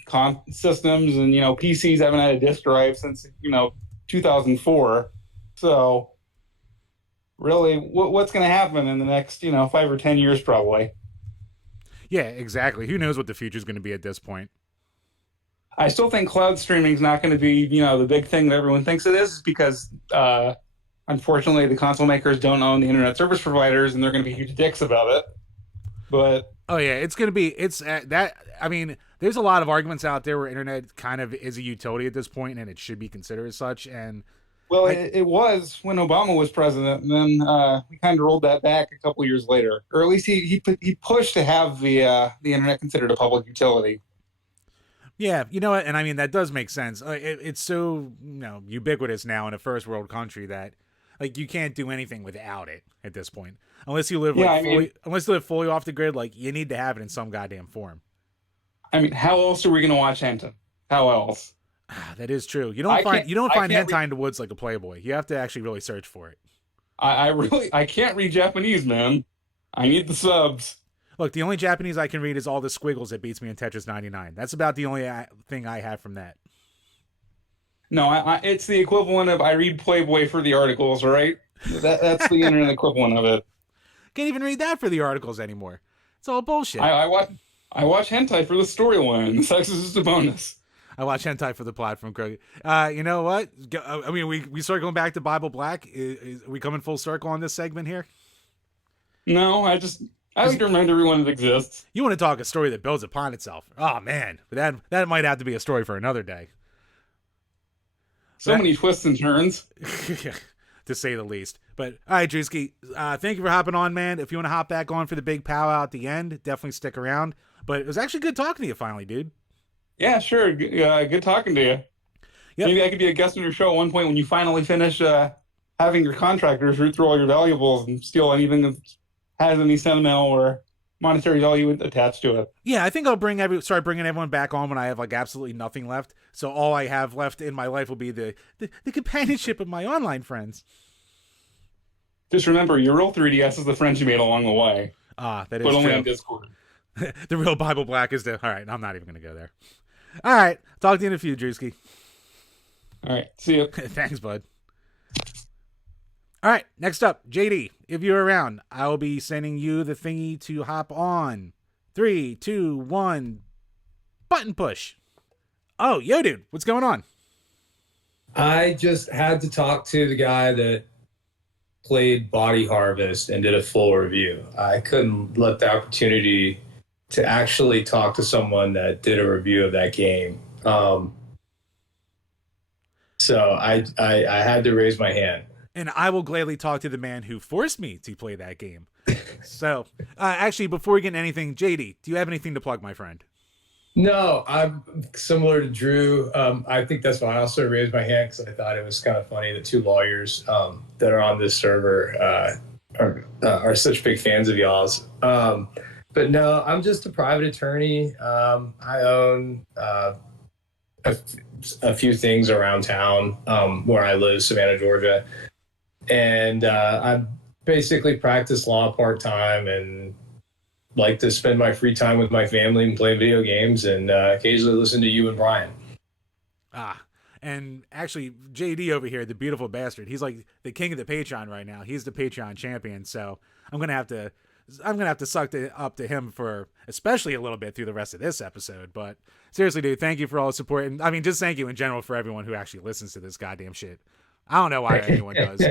systems, and PCs haven't had a disk drive since 2004. So really, what's going to happen in the next 5 or 10 years, probably? Yeah, exactly. Who knows what the future is going to be at this point? I still think cloud streaming is not going to be the big thing that everyone thinks it is, because unfortunately the console makers don't own the internet service providers, and they're going to be huge dicks about it. But oh yeah, it's going to be that. I mean, there's a lot of arguments out there where internet kind of is a utility at this point, and it should be considered as such. And well, it was when Obama was president, and then we kind of rolled that back a couple years later, or at least he pushed to have the internet considered a public utility. Yeah, you know what, and I mean that does make sense. It's so ubiquitous now in a first world country that like you can't do anything without it at this point, unless you live fully off the grid. Like you need to have it in some goddamn form. I mean, how else are we going to watch hentai? How else? That is true. You don't find hentai in the woods like a Playboy. You have to actually really search for it. I can't read Japanese, man. I need the subs. Look, the only Japanese I can read is all the squiggles that beats me in Tetris 99. That's about the only thing I have from that. No, it's the equivalent of I read Playboy for the articles, right? That's the internet equivalent of it. Can't even read that for the articles anymore. It's all bullshit. I watch hentai for the storyline. The sex is just a bonus. I watch hentai for the plot from Krooked. You know what? I mean, we start going back to Bible Black. Are we coming full circle on this segment here? No, I like to remind everyone it exists. You want to talk a story that builds upon itself. Oh, man. That might have to be a story for another day. So many twists and turns. To say the least. But, all right, Drewski, thank you for hopping on, man. If you want to hop back on for the big powwow at the end, definitely stick around. But it was actually good talking to you finally, dude. Yeah, sure. Good talking to you. Yep. Maybe I could be a guest on your show at one point when you finally finish having your contractors root through all your valuables and steal anything that has any sentimental or monetary value attached to it. Yeah, I think I'll start bringing everyone back on when I have like absolutely nothing left. So all I have left in my life will be the companionship of my online friends. Just remember, your real 3DS is the friends you made along the way. That is but only true. on Discord. The real Bible Black is all right, I'm not even going to go there. All right, talk to you in a few, Drewski. All right, see you. Thanks, bud. All right, next up, JD. If you're around, I'll be sending you the thingy to hop on. 3, 2, 1, button push. Oh, yo, dude, what's going on? I just had to talk to the guy that played Body Harvest and did a full review. I couldn't let the opportunity to actually talk to someone that did a review of that game. So I had to raise my hand. And I will gladly talk to the man who forced me to play that game. So, actually, before we get into anything, JD, do you have anything to plug, my friend? No, I'm similar to Drew. I think that's why I also raised my hand, because I thought it was kind of funny that two lawyers that are on this server are such big fans of y'all's. But no, I'm just a private attorney. I own a few things around town where I live, Savannah, Georgia, and I basically practice law part time and like to spend my free time with my family and play video games, and occasionally listen to you and Brian. And actually, JD over here, the beautiful bastard, he's like the king of the Patreon right now. He's the Patreon champion, so I'm gonna have to suck up to him for especially a little bit through the rest of this episode. But seriously, dude, thank you for all the support, and I mean, just thank you in general for everyone who actually listens to this goddamn shit. I don't know why anyone does,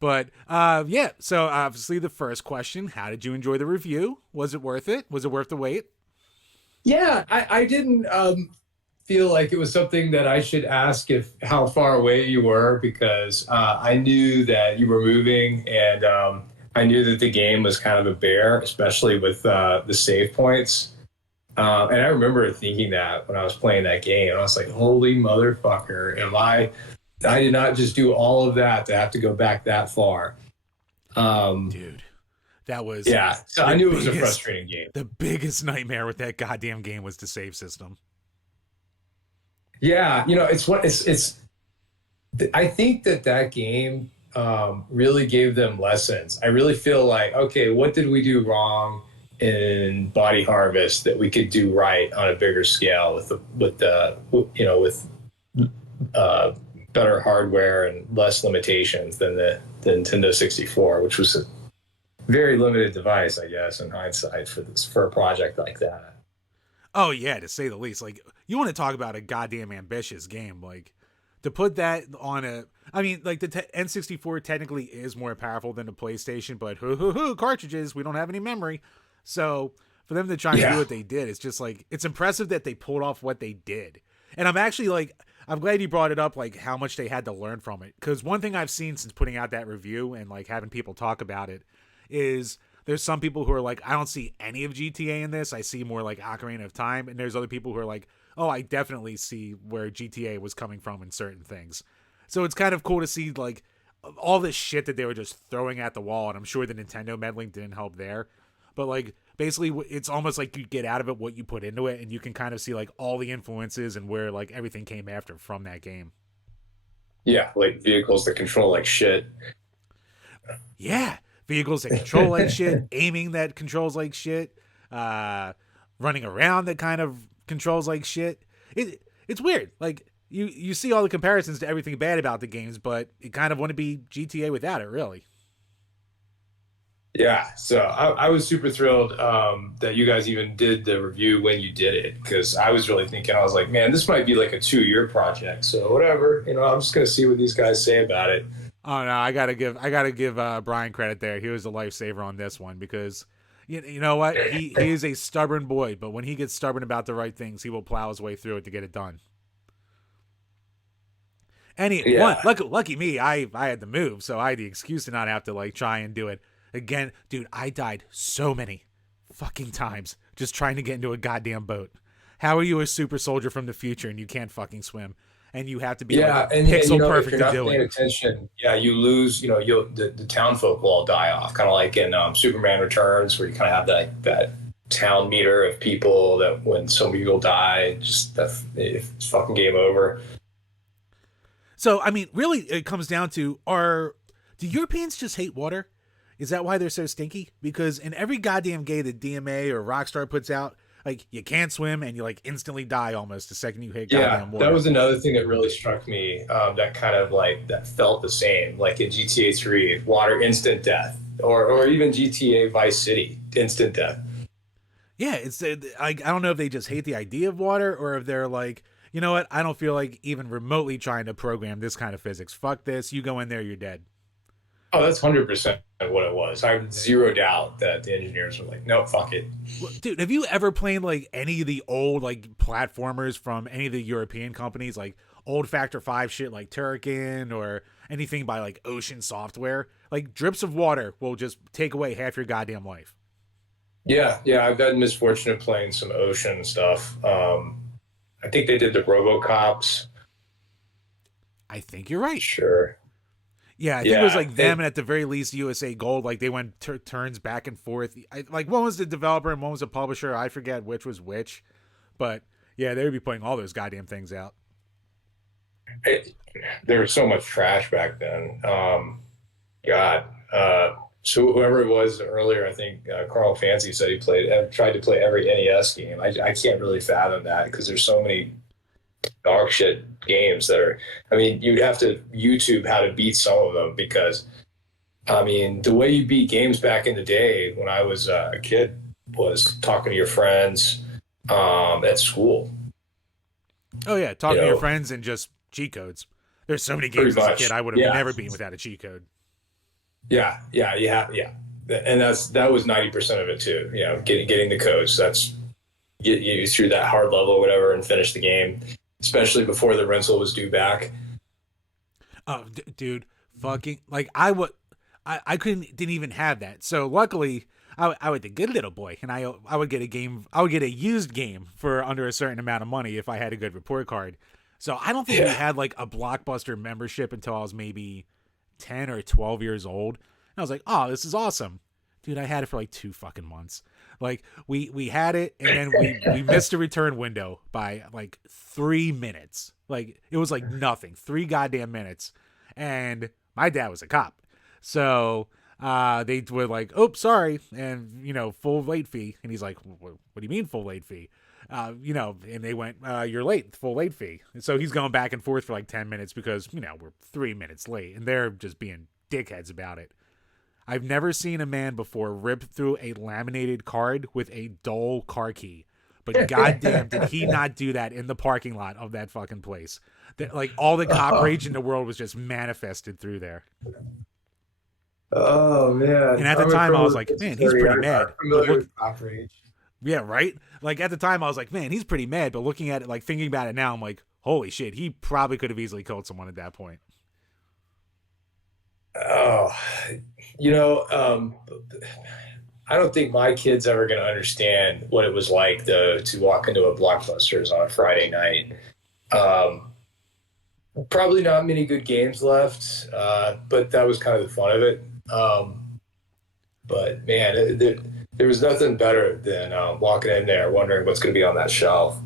but yeah. So obviously, the first question: how did you enjoy the review? Was it worth it? Was it worth the wait? Yeah, I didn't feel like it was something that I should ask if how far away you were, because I knew that you were moving, and I knew that the game was kind of a bear, especially with the save points. And I remember thinking that when I was playing that game, I was like, "Holy motherfucker! I did not just do all of that to have to go back that far." Dude, that was So I knew it was a frustrating game. The biggest nightmare with that goddamn game was the save system. Yeah, it's. I think that game really gave them lessons. I really feel like, okay, what did we do wrong in Body Harvest that we could do right on a bigger scale with better hardware and less limitations than the Nintendo 64, which was a very limited device, I guess, in hindsight for a project like that. Oh yeah, to say the least. Like, you want to talk about a goddamn ambitious game, like to put that on a. I mean, like the N64 technically is more powerful than the PlayStation, but cartridges, we don't have any memory. So for them to try and do what they did, it's just like, it's impressive that they pulled off what they did. And I'm actually like, I'm glad you brought it up, like how much they had to learn from it. Because one thing I've seen since putting out that review and like having people talk about it is there's some people who are like, I don't see any of GTA in this. I see more like Ocarina of Time. And there's other people who are like, oh, I definitely see where GTA was coming from in certain things. So it's kind of cool to see like all this shit that they were just throwing at the wall. And I'm sure the Nintendo meddling didn't help there. But like, basically, it's almost like you get out of it what you put into it, and you can kind of see like all the influences and where like everything came after from that game. Yeah, like vehicles that control like shit. Yeah, vehicles that control like shit, aiming that controls like shit, running around that kind of controls like shit. It's weird. Like you see all the comparisons to everything bad about the games, but it kind of wouldn't be GTA without it, really. Yeah, so I was super thrilled that you guys even did the review when you did it, because I was really thinking, I was like, man, this might be like a 2-year project. So whatever, I'm just gonna see what these guys say about it. Oh no, I gotta give Brian credit there. He was a lifesaver on this one, because you know what, he is a stubborn boy, but when he gets stubborn about the right things, he will plow his way through it to get it done. Lucky me, I had to move, so I had the excuse to not have to like try and do it. Again, dude, I died so many fucking times just trying to get into a goddamn boat. How are you a super soldier from the future and you can't fucking swim? And you have to be pixel perfect to do it. Attention, you lose, the town folk will all die off. Kind of like in Superman Returns, where you kind of have that town meter of people that when some people die, it's fucking game over. So, I mean, really, it comes down to, do Europeans just hate water? Is that why they're so stinky? Because in every goddamn game that DMA or Rockstar puts out, like, you can't swim and you like instantly die almost the second you hit goddamn water. That was another thing that really struck me. That kind of like that felt the same. Like in GTA 3, water, instant death, or even GTA Vice City, instant death. Yeah, it's I don't know if they just hate the idea of water or if they're like, you know what? I don't feel like even remotely trying to program this kind of physics. Fuck this. You go in there, you're dead. Oh, that's 100% what it was. I have zero doubt that the engineers were like, no, fuck it. Dude, have you ever played like any of the old like platformers from any of the European companies, like old Factor 5 shit like Turrican or anything by like Ocean Software? Like drips of water will just take away half your goddamn life. Yeah. I've had the misfortune of playing some Ocean stuff. I think they did the RoboCops. I think you're right. Sure. Yeah, I think it was like them, and at the very least, USA Gold. Like they went turns back and forth. Like one was the developer and one was the publisher. I forget which was which, but yeah, they would be putting all those goddamn things out. There was so much trash back then. God. So whoever it was earlier, I think Carl Fancy said he tried to play every NES game. I can't really fathom that because there's so many dog shit games that are. I mean, you'd have to YouTube how to beat some of them because, I mean, the way you beat games back in the day when I was a kid was talking to your friends at school. Oh yeah, talking to your friends and just cheat codes. There's so many games as a kid I would have never beaten without a cheat code. Yeah. And that was 90% of it too. You know, getting the codes. That's get you through that hard level or whatever and finish the game, especially before the rental was due back. Oh, dude, fucking like I didn't even have that. So luckily, I was a good little boy, and I would get a game. I would get a used game for under a certain amount of money if I had a good report card. So I don't think we had like a Blockbuster membership until I was maybe 10 or 12 years old. And I was like, oh, this is awesome. Dude, I had it for like 2 fucking months. Like we had it and then we missed a return window by like 3 minutes. Like it was like nothing, 3 goddamn minutes. And my dad was a cop. So they were like, oh, sorry. And, you know, full late fee. And he's like, what do you mean full late fee? You know, and they went, you're late, full late fee. And so he's going back and forth for like 10 minutes because, you know, we're 3 minutes late and they're just being dickheads about it. I've never seen a man before rip through a laminated card with a dull car key. But goddamn, did he not do that in the parking lot of that fucking place? That, like, all the cop rage in the world was just manifested through there. Oh, man. And at the time, I was like, man, he's pretty mad. Cop rage. Yeah, right? Like, at the time, I was like, man, he's pretty mad. But looking at it, like, thinking about it now, I'm like, holy shit, he probably could have easily killed someone at that point. Oh, you know, I don't think my kid's ever going to understand what it was like to walk into a Blockbusters on a Friday night. Probably not many good games left, but that was kind of the fun of it. But man, there was nothing better than walking in there wondering what's going to be on that shelf.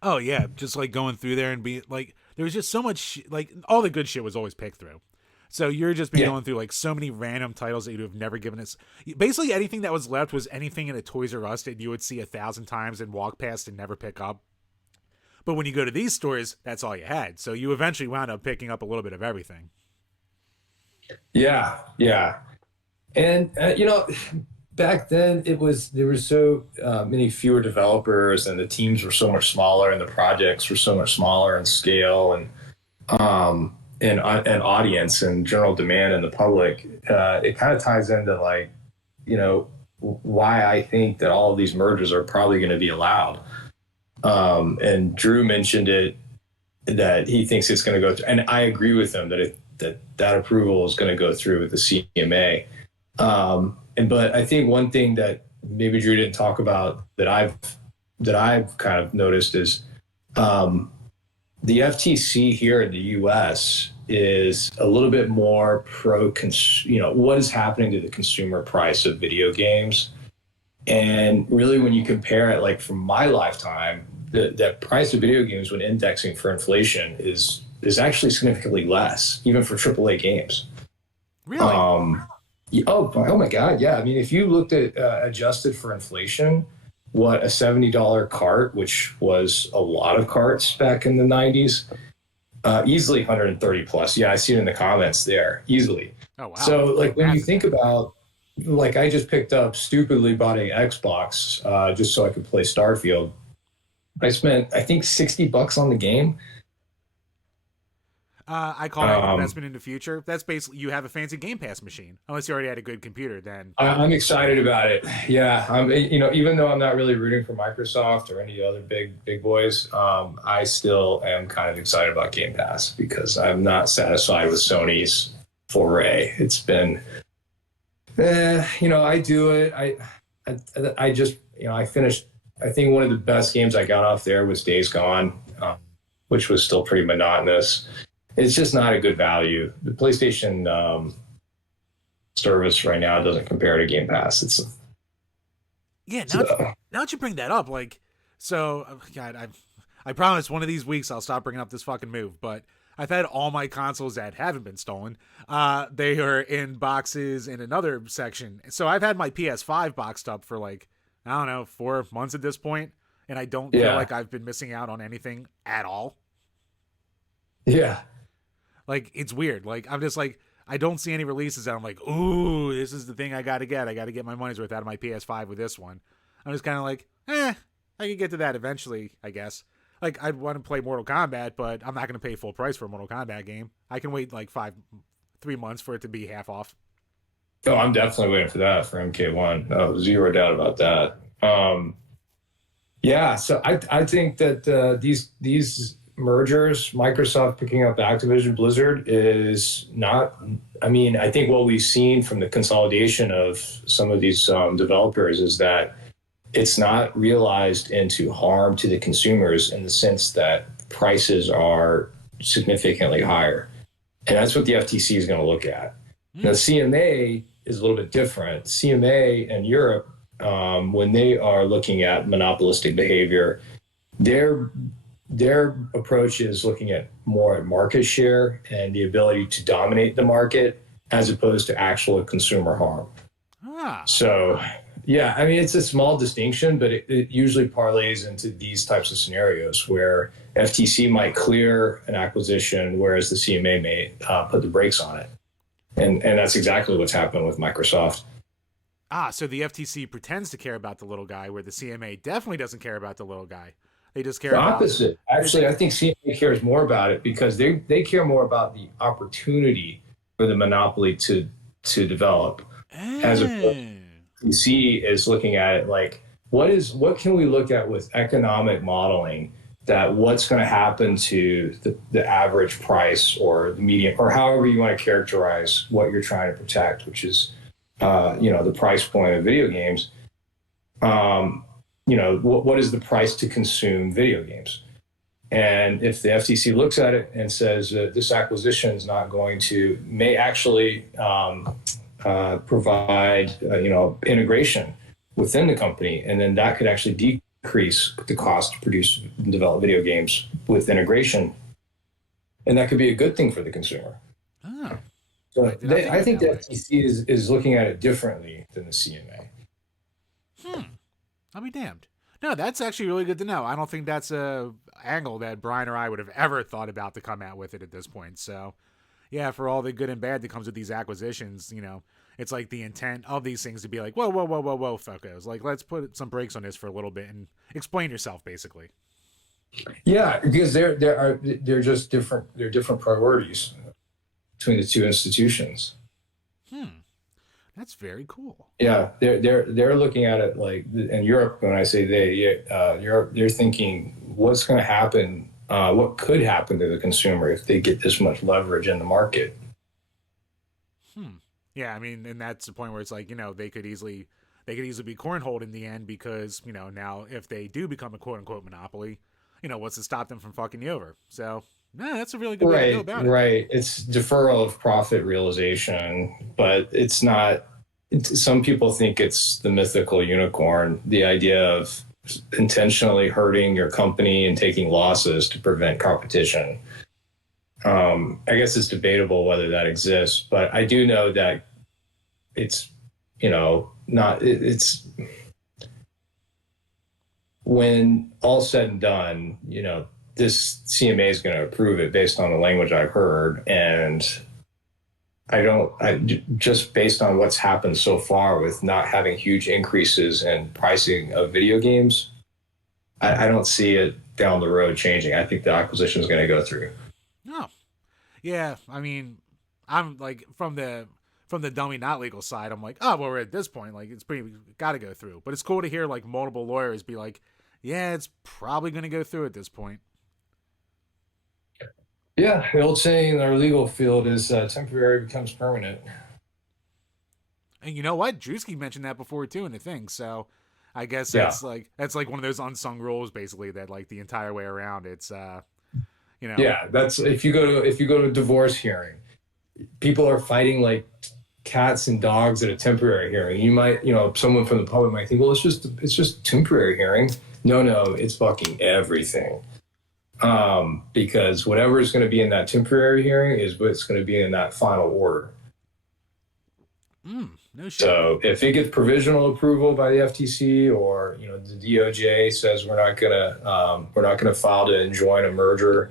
Oh yeah, just like going through there and be like, there was just so much like all the good shit was always picked through. So you're just going through like so many random titles that you'd have never given us. Basically, anything that was left was anything in a Toys R Us that you would see 1,000 times and walk past and never pick up. But when you go to these stores, that's all you had. So you eventually wound up picking up a little bit of everything. Yeah. And, you know, back then there were so many fewer developers and the teams were so much smaller and the projects were so much smaller in scale and audience and general demand in the public. It kind of ties into like, you know, why I think that all of these mergers are probably going to be allowed. And Drew mentioned it, that he thinks it's going to go through, and I agree with him that approval is going to go through with the CMA. But I think one thing that maybe Drew didn't talk about that I've kind of noticed is the FTC here in the U.S. is a little bit more what is happening to the consumer price of video games. And really, when you compare it, like from my lifetime, the price of video games when indexing for inflation is actually significantly less, even for AAA games. Really? Oh my God, yeah. I mean, if you looked at adjusted for inflation, what a $70 cart, which was a lot of carts back in the 90s, easily 130 plus. Yeah, I see it in the comments there, easily. Oh wow! So like when you think about, like I just picked up, stupidly bought an Xbox just so I could play Starfield. I spent, I think, $60 on the game. I call it an investment in the future. That's basically, you have a fancy Game Pass machine. Unless you already had a good computer, then. I'm excited about it. Yeah, even though I'm not really rooting for Microsoft or any other big boys, I still am kind of excited about Game Pass because I'm not satisfied with Sony's foray. It's been, I do it. I just, I finished. I think one of the best games I got off there was Days Gone, which was still pretty monotonous. It's just not a good value. The PlayStation service right now doesn't compare to Game Pass. Yeah, now that you bring that up, like, so, God, I promise one of these weeks I'll stop bringing up this fucking move, but I've had all my consoles that haven't been stolen. They are in boxes in another section. So I've had my PS5 boxed up for like, I don't know, 4 months at this point, and I don't feel like I've been missing out on anything at all. Yeah. Like, it's weird. Like, I'm just like, I don't see any releases that I'm like, ooh, this is the thing I got to get. I got to get my money's worth out of my PS5 with this one. I'm just kind of like, I can get to that eventually, I guess. Like, I'd want to play Mortal Kombat, but I'm not going to pay full price for a Mortal Kombat game. I can wait like 3 months for it to be half off. Oh, I'm definitely waiting for that for MK1. Oh, zero doubt about that. Yeah, so I think that these mergers, Microsoft picking up Activision Blizzard, is not. I mean, I think what we've seen from the consolidation of some of these developers is that it's not realized into harm to the consumers in the sense that prices are significantly higher. And that's what the FTC is going to look at. Now, CMA is a little bit different. CMA in Europe, when they are looking at monopolistic behavior, their approach is looking at more at market share and the ability to dominate the market as opposed to actual consumer harm. So, yeah, I mean, it's a small distinction, but it usually parlays into these types of scenarios where FTC might clear an acquisition, whereas the CMA may put the brakes on it. And that's exactly what's happened with Microsoft. So the FTC pretends to care about the little guy, where the CMA definitely doesn't care about the little guy. They just care about... opposite. Actually, I think CMA cares more about it because they care more about the opportunity for the monopoly to develop. As FTC is looking at it like, what can we look at with economic modeling that what's going to happen to the average price or the median, or however you want to characterize what you're trying to protect, which is, the price point of video games. What is the price to consume video games? And if the FTC looks at it and says that this acquisition is not going to, may actually provide, integration within the company, and then that could actually decrease the cost to produce and develop video games with integration. And that could be a good thing for the consumer. So I think the FTC is looking at it differently than the CMA. I'll be damned. No, that's actually really good to know. I don't think that's a angle that Brian or I would have ever thought about to come out with it at this point. So, yeah, for all the good and bad that comes with these acquisitions, it's like the intent of these things to be like, whoa, fuckos. Like, let's put some brakes on this for a little bit and explain yourself, basically. Yeah, because they're just different. They're different priorities between the two institutions. That's very cool. Yeah, they're looking at it like in Europe. When I say Europe, they're thinking what's going to happen, what could happen to the consumer if they get this much leverage in the market. Yeah, I mean, and that's the point where it's like, they could easily be cornholed in the end because, now if they do become a quote unquote monopoly, what's to stop them from fucking you over? So, no, that's a really good way to go about it. Right. It's deferral of profit realization, but it's not. Some people think it's the mythical unicorn, the idea of intentionally hurting your company and taking losses to prevent competition. I guess it's debatable whether that exists, but I do know that it's, it's when all's said and done, this CMA is going to approve it based on the language I've heard. And just based on what's happened so far with not having huge increases in pricing of video games, I don't see it down the road changing. I think the acquisition is going to go through. Oh, yeah. I mean, I'm like from the dummy not legal side, I'm like, oh, well, we're at this point, like it's pretty got to go through. But it's cool to hear like multiple lawyers be like, yeah, it's probably going to go through at this point. Yeah, the old saying in our legal field is temporary becomes permanent. And you know what? Drewski mentioned that before too in the thing. So I guess that's like one of those unsung rules, basically, that like the entire way around. It's Yeah, that's if you go to a divorce hearing, people are fighting like cats and dogs at a temporary hearing. You might, someone from the public might think, well, it's just temporary hearing. No, it's fucking everything. Because whatever is going to be in that temporary hearing is what's going to be in that final order. No shit. So if it gets provisional approval by the FTC, or the DOJ says we're not gonna file to enjoin a merger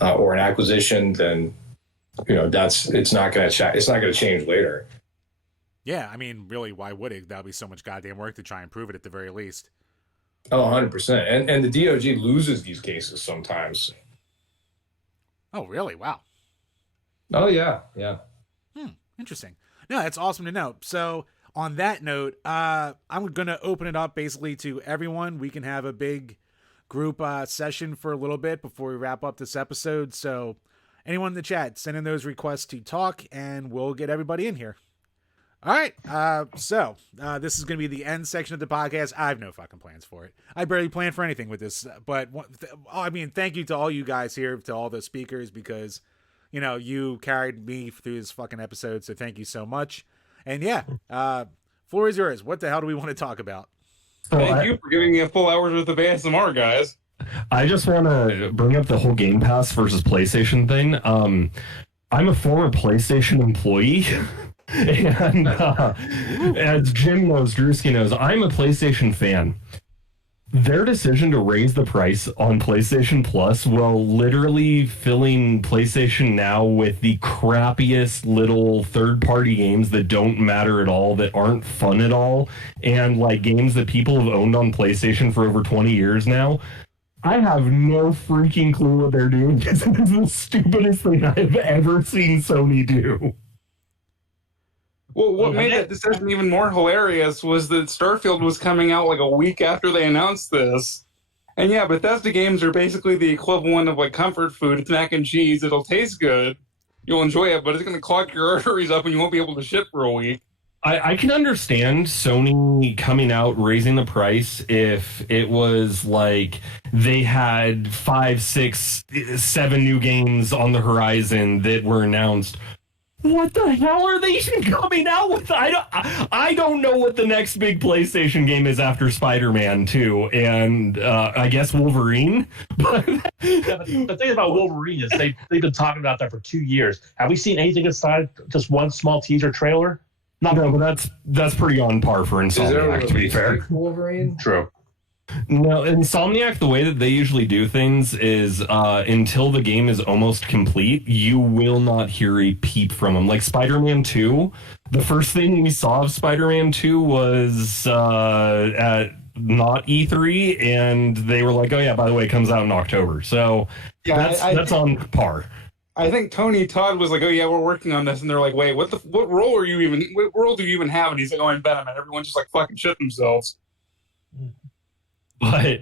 or an acquisition, then it's not gonna change later. Yeah, I mean, really, why would it? That'd be so much goddamn work to try and prove it at the very least. Oh, 100%. And the DOJ loses these cases sometimes. Oh, really? Wow. Oh, yeah. Interesting. No, that's awesome to know. So on that note, I'm going to open it up basically to everyone. We can have a big group session for a little bit before we wrap up this episode. So anyone in the chat, send in those requests to talk and we'll get everybody in here. All right. So this is going to be the end section of the podcast. I have no fucking plans for it. I barely plan for anything with this, but thank you to all you guys here, to all the speakers, because you carried me through this fucking episode, so thank you so much. And yeah, floor is yours. What the hell do we want to talk about? Thank you for giving me a full hour's worth of ASMR, guys. I just want to bring up the whole Game Pass versus PlayStation thing. I'm a former PlayStation employee. And as Jim knows, Drewski knows, I'm a PlayStation fan. Their decision to raise the price on PlayStation Plus while literally filling PlayStation Now with the crappiest little third-party games that don't matter at all, that aren't fun at all, and like games that people have owned on PlayStation for over 20 years now, I have no freaking clue what they're doing, because it's the stupidest thing I've ever seen Sony do. Well, what made that decision even more hilarious was that Starfield was coming out like a week after they announced this. And yeah, Bethesda games are basically the equivalent of like comfort food. It's mac and cheese. It'll taste good. You'll enjoy it, but it's going to clog your arteries up and you won't be able to shit for a week. I can understand Sony coming out raising the price if it was like they had 5, 6, 7 new games on the horizon that were announced. What the hell are they even coming out with? I don't know what the next big PlayStation game is after Spider-Man 2 and I guess Wolverine. But the thing about Wolverine is they've been talking about that for 2 years. Have we seen anything aside just one small teaser trailer? No, but that's pretty on par for Insomniac, to be fair. Wolverine? True. No, Insomniac, the way that they usually do things is until the game is almost complete, you will not hear a peep from them. Like Spider-Man 2, the first thing we saw of Spider-Man 2 was at not E3, and they were like, oh yeah, by the way, it comes out in October. So yeah, that's on par. I think Tony Todd was like, oh yeah, we're working on this. And they're like, wait, what role do you even have? And he's like, oh, I'm Venom. And everyone just like fucking shit themselves. But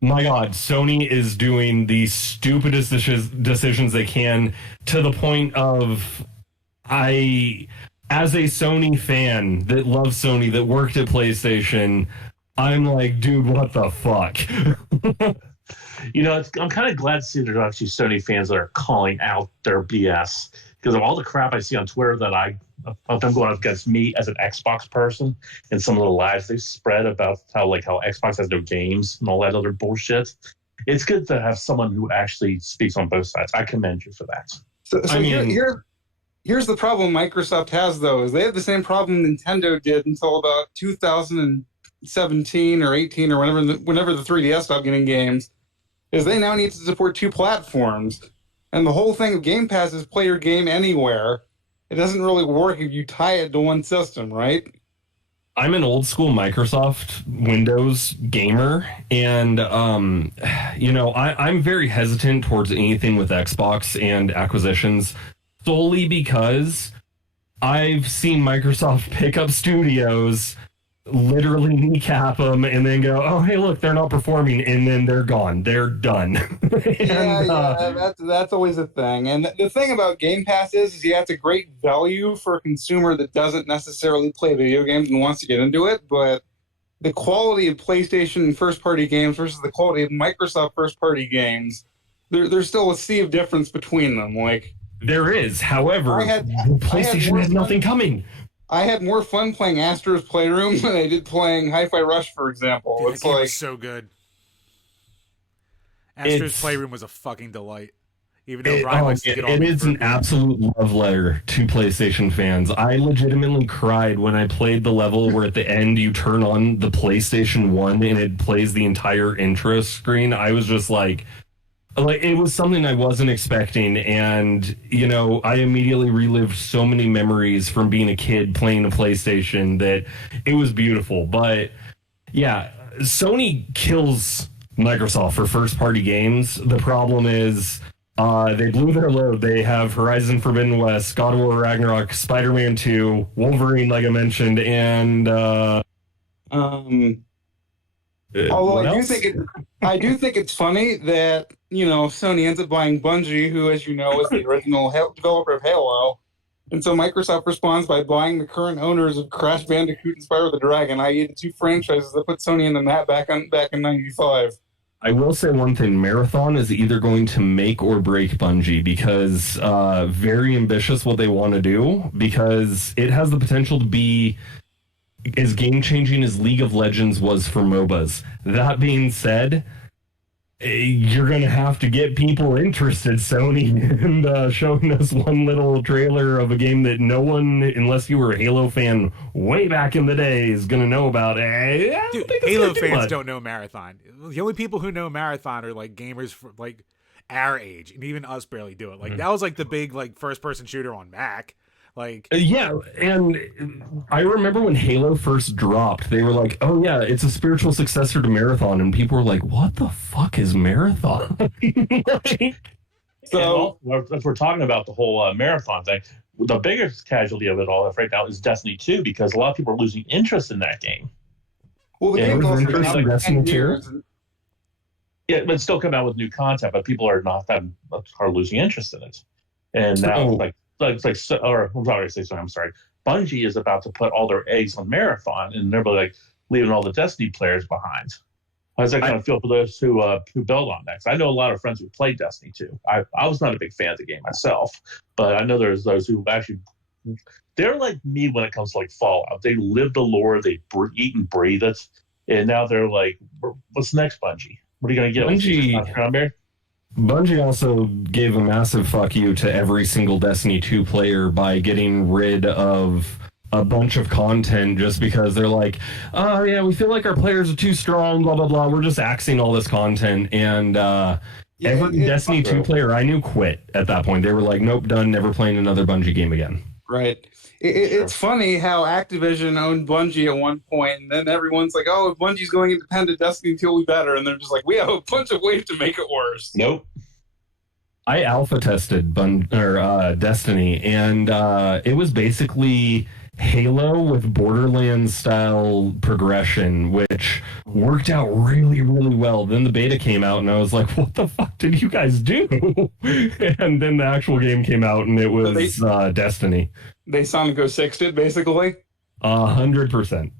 my God, Sony is doing the stupidest decisions they can, to the point of as a Sony fan that loves Sony, that worked at PlayStation, I'm like, dude, what the fuck? I'm kind of glad to see there's actually Sony fans that are calling out their BS, because of all the crap I see on Twitter that of them going up against me as an Xbox person, and some of the lies they spread about how Xbox has no games and all that other bullshit. It's good to have someone who actually speaks on both sides. I commend you for that. So here's the problem Microsoft has, though, is they have the same problem Nintendo did until about 2017 or 18 or whenever the 3DS stopped getting games, is they now need to support 2 platforms. And the whole thing of Game Pass is play your game anywhere. It doesn't really work if you tie it to one system, right? I'm an old school Microsoft Windows gamer, and I'm very hesitant towards anything with Xbox and acquisitions, solely because I've seen Microsoft pick up studios literally kneecap them, and then go, oh, hey, look, they're not performing, and then they're gone. They're done. That's always a thing. And the thing about Game Pass is yeah, it's a great value for a consumer that doesn't necessarily play video games and wants to get into it, but the quality of PlayStation first-party games versus the quality of Microsoft first-party games, there's still a sea of difference between them. Like there is. However, PlayStation has nothing coming. I had more fun playing Astro's Playroom than I did playing Hi-Fi Rush, for example. Dude, it's that game like was so good. Astro's Playroom was a fucking delight. Even though Ryan likes to get it is an absolute love letter to PlayStation fans. I legitimately cried when I played the level where at the end you turn on the PlayStation 1 and it plays the entire intro screen. I was just like it was something I wasn't expecting, and I immediately relived so many memories from being a kid playing a PlayStation that it was beautiful. But yeah, Sony kills Microsoft for first party games. The problem is they blew their load. They have Horizon Forbidden West, God of War Ragnarok, Spider-Man 2, Wolverine, like I mentioned, and although I do think it's funny that Sony ends up buying Bungie, who, as you know, is the original developer of Halo, and so Microsoft responds by buying the current owners of Crash Bandicoot and Spyro the Dragon, i.e., the two franchises that put Sony in the map back in '95. I will say one thing: Marathon is either going to make or break Bungie, because very ambitious what they want to do, because it has the potential to be as game-changing as League of Legends was for MOBAs. That being said, you're going to have to get people interested, Sony, and showing us one little trailer of a game that no one, unless you were a Halo fan way back in the day, is going to know about. Dude, Halo fans don't know Marathon. The only people who know Marathon are like gamers for like our age, and even us barely do it. Like that was like the big like first-person shooter on Mac. Like yeah, and I remember when Halo first dropped, they were like, oh yeah, it's a spiritual successor to Marathon, and people were like, what the fuck is Marathon? So if we're talking about the whole Marathon thing, the biggest casualty of it all right now is Destiny 2, because a lot of people are losing interest in that game. Well, the game's also been out for 10 years. Yeah, but it's still coming out with new content, but people are losing interest in it. And now I'm sorry. Bungie is about to put all their eggs on Marathon, and they're like leaving all the Destiny players behind. How's that going to feel for those who build on that? 'Cause I know a lot of friends who played Destiny 2. I was not a big fan of the game myself, but I know there's those who actually they're like me when it comes to like Fallout. They live the lore, they eat and breathe it, and now they're like, "What's next, Bungie? What are you going to get?" Bungie also gave a massive fuck you to every single Destiny 2 player by getting rid of a bunch of content just because they're like, oh yeah, we feel like our players are too strong, blah, blah, blah. We're just axing all this content. And every Destiny 2 player I knew quit at that point. They were like, nope, done, never playing another Bungie game again. Right. It's funny how Activision owned Bungie at one point, and then everyone's like, oh, if Bungie's going independent, Destiny 2 will be better. And they're just like, we have a bunch of ways to make it worse. Nope. I alpha tested Destiny, and it was basically Halo with Borderlands style progression, which worked out really, really well. Then the beta came out, and I was like, what the fuck did you guys do? And then the actual game came out, and it was Destiny. They Sonic 06 did, basically? 100%.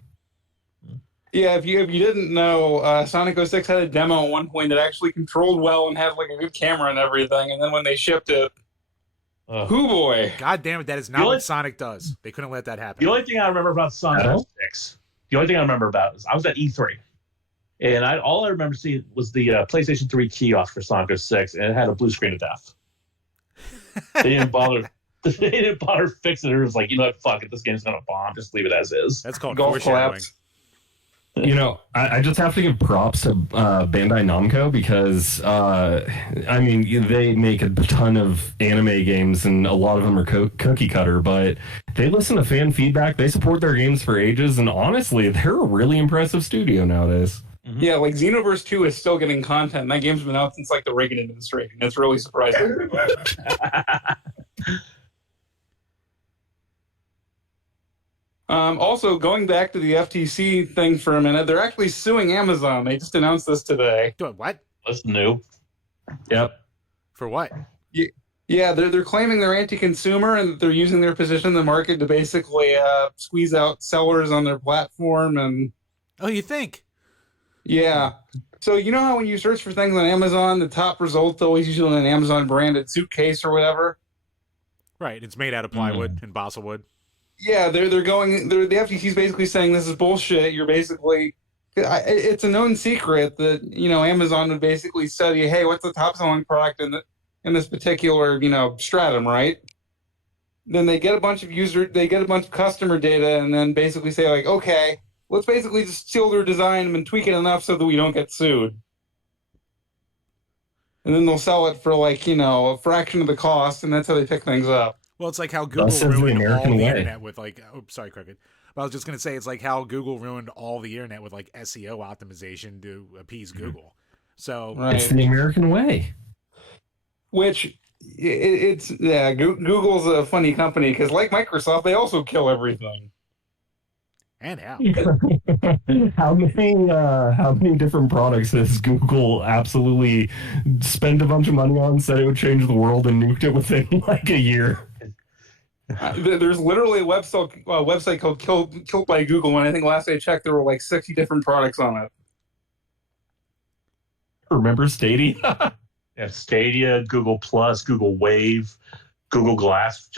Yeah, if you didn't know, Sonic 06 had a demo at one point that actually controlled well and had like a good camera and everything, and then when they shipped it, hoo boy. God damn it, that is not what Sonic does. They couldn't let that happen. The only thing I remember about Sonic 06, the only thing I remember about is I was at E3, and all I remember seeing was the PlayStation 3 kiosk for Sonic 06, and it had a blue screen of death. They didn't bother. They didn't bother fixing it. It was like, you know what, fuck it, this game's gonna bomb. Just leave it as is. That's called golf collapse. You know, I just have to give props to Bandai Namco because, I mean, they make a ton of anime games and a lot of them are cookie cutter, but they listen to fan feedback. They support their games for ages, and honestly, they're a really impressive studio nowadays. Mm-hmm. Yeah, like Xenoverse 2 is still getting content. That game's been out since like the Reagan administration. It's really surprising. Also, going back to the FTC thing for a minute, they're actually suing Amazon. They just announced this today. Doing what? That's new. Yep. For what? Yeah, they're claiming they're anti-consumer and that they're using their position in the market to basically squeeze out sellers on their platform. And Oh, you think? yeah, so you know how when you search for things on Amazon, the top results always usually an Amazon branded suitcase or whatever. Right. It's made out of plywood and balsa wood. Yeah, the FTC's basically saying this is bullshit. You're basically, it's a known secret that Amazon would basically study, hey, what's the top selling product in this particular stratum, right? Then they get a bunch of customer data, and then basically say like, okay, let's basically just steal their design and tweak it enough so that we don't get sued. And then they'll sell it for like a fraction of the cost, and that's how they pick things up. Well, it's like how Google That's the ruined all American the way. internet with like, oh, sorry, Crooked. But I was just going to say, it's like how Google ruined all the internet with like SEO optimization to appease Google. So, Right. It's the American way. Which Google's a funny company because like Microsoft, they also kill everything. and how? How many different products has Google absolutely spent a bunch of money on, said it would change the world, and nuked it within like a year? There's literally a website called Killed by Google, and I think last I checked, there were like 60 different products on it. Remember Stadia? Yeah, Stadia, Google Plus, Google Wave, Google Glass,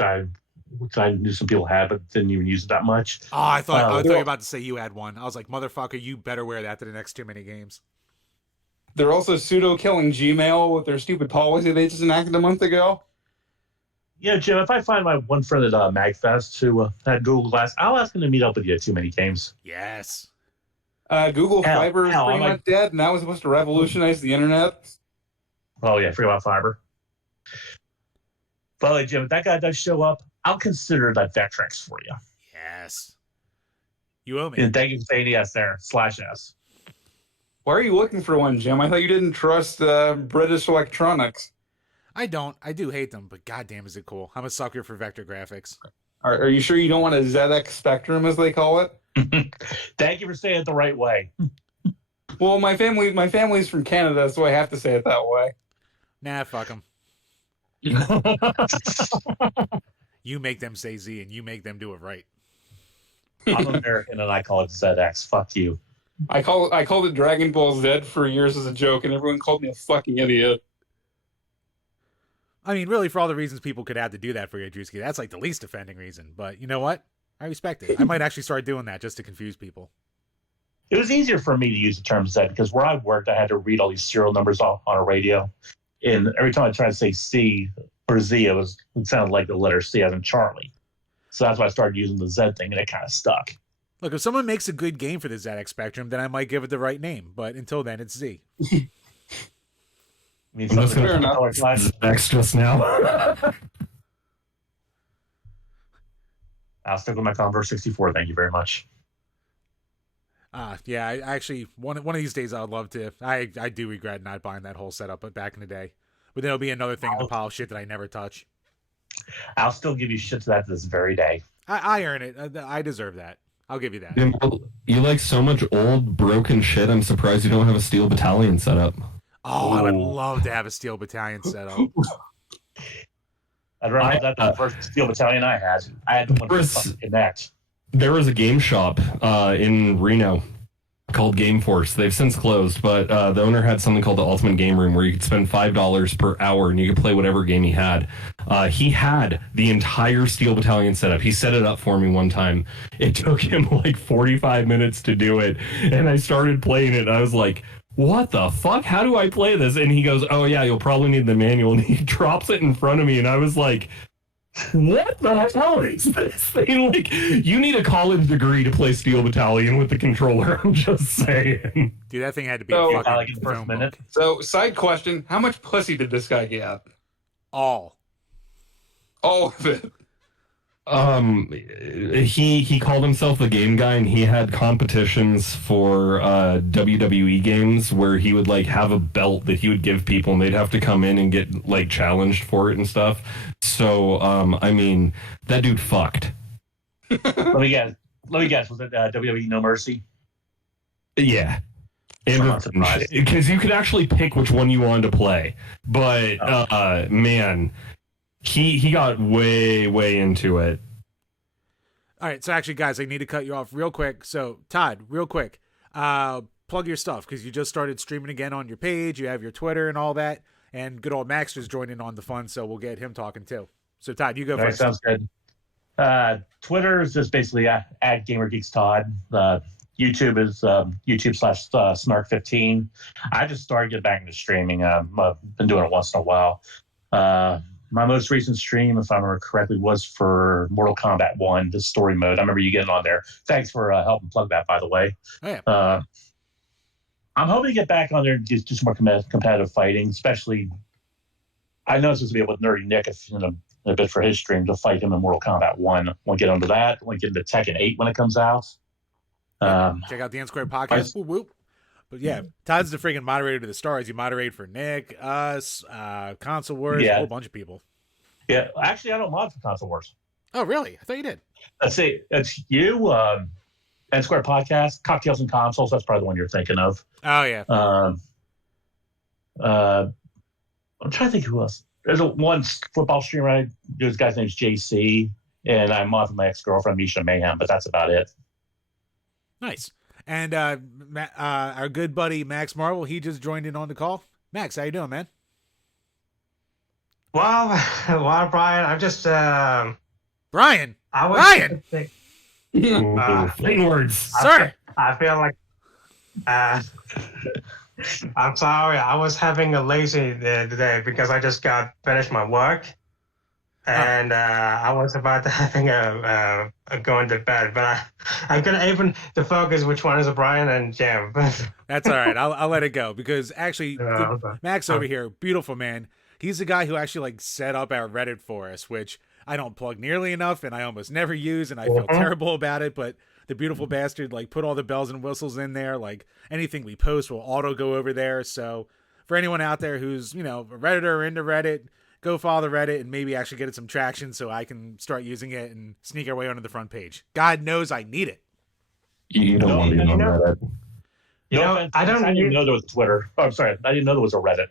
which I knew some people had, but didn't even use it that much. Oh, I thought you were about to say you had one. I was like, motherfucker, you better wear that to the next too many games. They're also pseudo killing Gmail with their stupid policy they just enacted a month ago. Yeah, Jim, if I find my one friend at MagFest who had Google Glass, I'll ask him to meet up with you at Too Many Games. Yes. Google Fiber is pretty I'm much dead, and that was supposed to revolutionize the internet. Oh, yeah, forget about Fiber. But, Jim, if that guy does show up, I'll consider that Vectrex for you. Yes. You owe me. And thank you for saying yes there, /S. Why are you looking for one, Jim? I thought you didn't trust British electronics. I don't. I do hate them, but goddamn is it cool. I'm a sucker for vector graphics. Are you sure you don't want a ZX Spectrum, as they call it? Thank you for saying it the right way. Well, my family's from Canada, so I have to say it that way. Nah, fuck them. You make them say Z, and you make them do it right. I'm American, and I call it ZX. Fuck you. I called it Dragon Ball Z for years as a joke, and everyone called me a fucking idiot. I mean, really, for all the reasons people could have to do that for you, Drewski, that's like the least offending reason. But you know what? I respect it. I might actually start doing that just to confuse people. It was easier for me to use the term Z because where I worked, I had to read all these serial numbers on a radio. And every time I tried to say C or Z, it sounded like the letter C as in Charlie. So that's why I started using the Z thing, and it kind of stuck. Look, if someone makes a good game for the ZX Spectrum, then I might give it the right name. But until then, it's Z. I mean, I'm just something gonna color class. X just now. I'll stick with my Converse 64. Thank you very much. Yeah, I actually, one of these days I would love to. I do regret not buying that whole setup, but back in the day. But then it'll be another thing in the pile of shit that I never touch. I'll still give you shit to that this very day. I earn it. I deserve that. I'll give you that. You like so much old, broken shit, I'm surprised you don't have a Steel Battalion set up. Oh, I would love to have a Steel Battalion set up. I'd rather that than the first Steel Battalion I had. I had one to connect. There was a game shop in Reno called Game Force. They've since closed, but the owner had something called the Ultimate Game Room where you could spend $5 per hour and you could play whatever game he had. He had the entire Steel Battalion set up. He set it up for me one time. It took him like 45 minutes to do it, and I started playing it, and I was like, what the fuck? How do I play this? And he goes, oh yeah, you'll probably need the manual. And he drops it in front of me, and I was like, what the hell is this thing? Like, you need a college degree to play Steel Battalion with the controller. I'm just saying. Dude, that thing had to be So, a fucking like in the first phone minute. book. So, side question: how much pussy did this guy get? All of it. He called himself the game guy, and he had competitions for WWE games where he would like have a belt that he would give people, and they'd have to come in and get like challenged for it and stuff. So I mean, that dude fucked. Let me guess. Let me guess. Was it WWE No Mercy? Yeah. I'm not surprised. Because you could actually pick which one you wanted to play. But, man, he got way into it. All right, so actually, guys, I need to cut you off real quick. So, Todd, real quick, plug your stuff because you just started streaming again on your page. You have your Twitter and all that. And good old Max just joined in on the fun, so we'll get him talking too. So, Todd, you go first. Sounds good. Twitter is just basically at GamerGeeksTodd. YouTube is YouTube/Snark15. I just started getting back into streaming. I've been doing it once in a while. My most recent stream, if I remember correctly, was for Mortal Kombat 1, the story mode. I remember you getting on there. Thanks for helping plug that, by the way. Oh, yeah. I'm hoping to get back on there and do some more competitive fighting, especially I know it's supposed to be able to nerdy Nick in a bit for his stream to fight him in Mortal Kombat 1. We'll get onto that. We'll get into Tekken 8 when it comes out. Check out the N-Squared podcast. Whoop, whoop. But yeah, Todd's the freaking moderator to the stars. You moderate for Nick, us, Console Wars, a whole bunch of people. Yeah, actually, I don't mod for Console Wars. Oh, really? I thought you did. Let's see. It's you, N-Squared podcast, Cocktails and Consoles. That's probably the one you're thinking of. Oh, yeah. I'm trying to think who else. There's one football streamer. This guy's name's JC, and I'm mod for my ex-girlfriend, Misha Mayhem, but that's about it. Nice. And our good buddy Max Marvel, he just joined in on the call. Max, how you doing, man? Well, Brian, I'm just Brian. Brian. Plain words, sir. I feel like I'm sorry. I was having a lazy day today because I just got finished my work, and I was about to having a going to bed, but I couldn't even to focus which one is a Brian and Jim. That's all right. I'll let it go because actually, Max over here, beautiful man. He's the guy who actually like set up our Reddit for us, which I don't plug nearly enough, and I almost never use, and I feel terrible about it. But the beautiful bastard like put all the bells and whistles in there. Like anything we post will auto go over there. So for anyone out there who's a Redditor or into Reddit, go follow the Reddit and maybe actually get it some traction so I can start using it and sneak our way onto the front page. God knows I need it. You don't want to be on Reddit. I didn't know there was Twitter. Oh, I'm sorry. I didn't know there was a Reddit.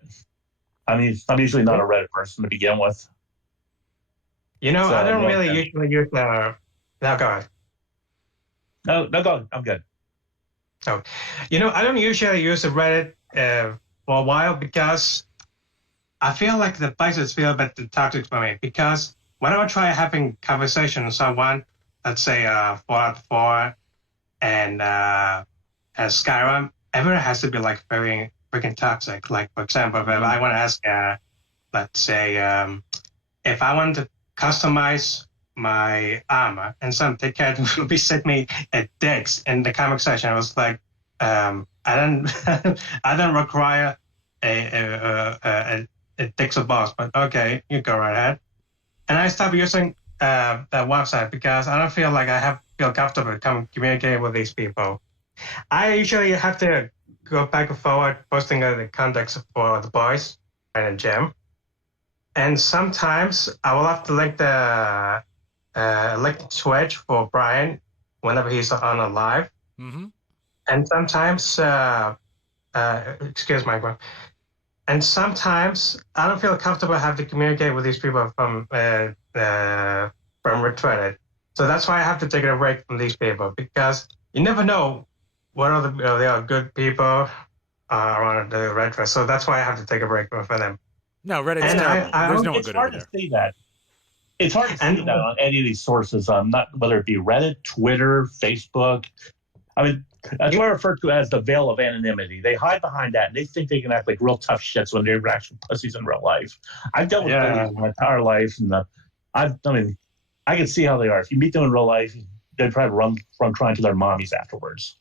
I mean, I'm usually not a Reddit person to begin with. I don't really usually use no, go ahead. No, go. I'm good. Oh, I don't usually use the Reddit for a while because I feel like the places feel a bit toxic for me. Because whenever I try having conversation with someone, let's say Fallout 4 and Skyrim, everyone has to be like very freaking toxic. Like for example, if I want to ask, let's say, if I want to customize my armor and some cat will be sent me a dicks in the comic section. I was like, I don't require a dicks or boss, but okay, you go right ahead. And I stopped using that website because I don't feel like I feel comfortable communicating with these people. I usually have to go back and forward posting the context for the boys and Jim. And sometimes I will have to link the Twitch for Brian whenever he's on a live. Mm-hmm. And sometimes, excuse my word. And sometimes I don't feel comfortable having to communicate with these people from Reddit. So that's why I have to take a break from these people because you never know what other they are good people on the Reddit. So that's why I have to take a break from them. No, Reddit's terrible. There's no one good over there. It's hard to say that. It's hard to say that on any of these sources, not whether it be Reddit, Twitter, Facebook. I mean, that's what I refer to as the veil of anonymity. They hide behind that, and they think they can act like real tough shits when they're actual pussies in real life. I've dealt with bullies my entire life, and I can see how they are. If you meet them in real life, they'd probably run crying to their mommies afterwards.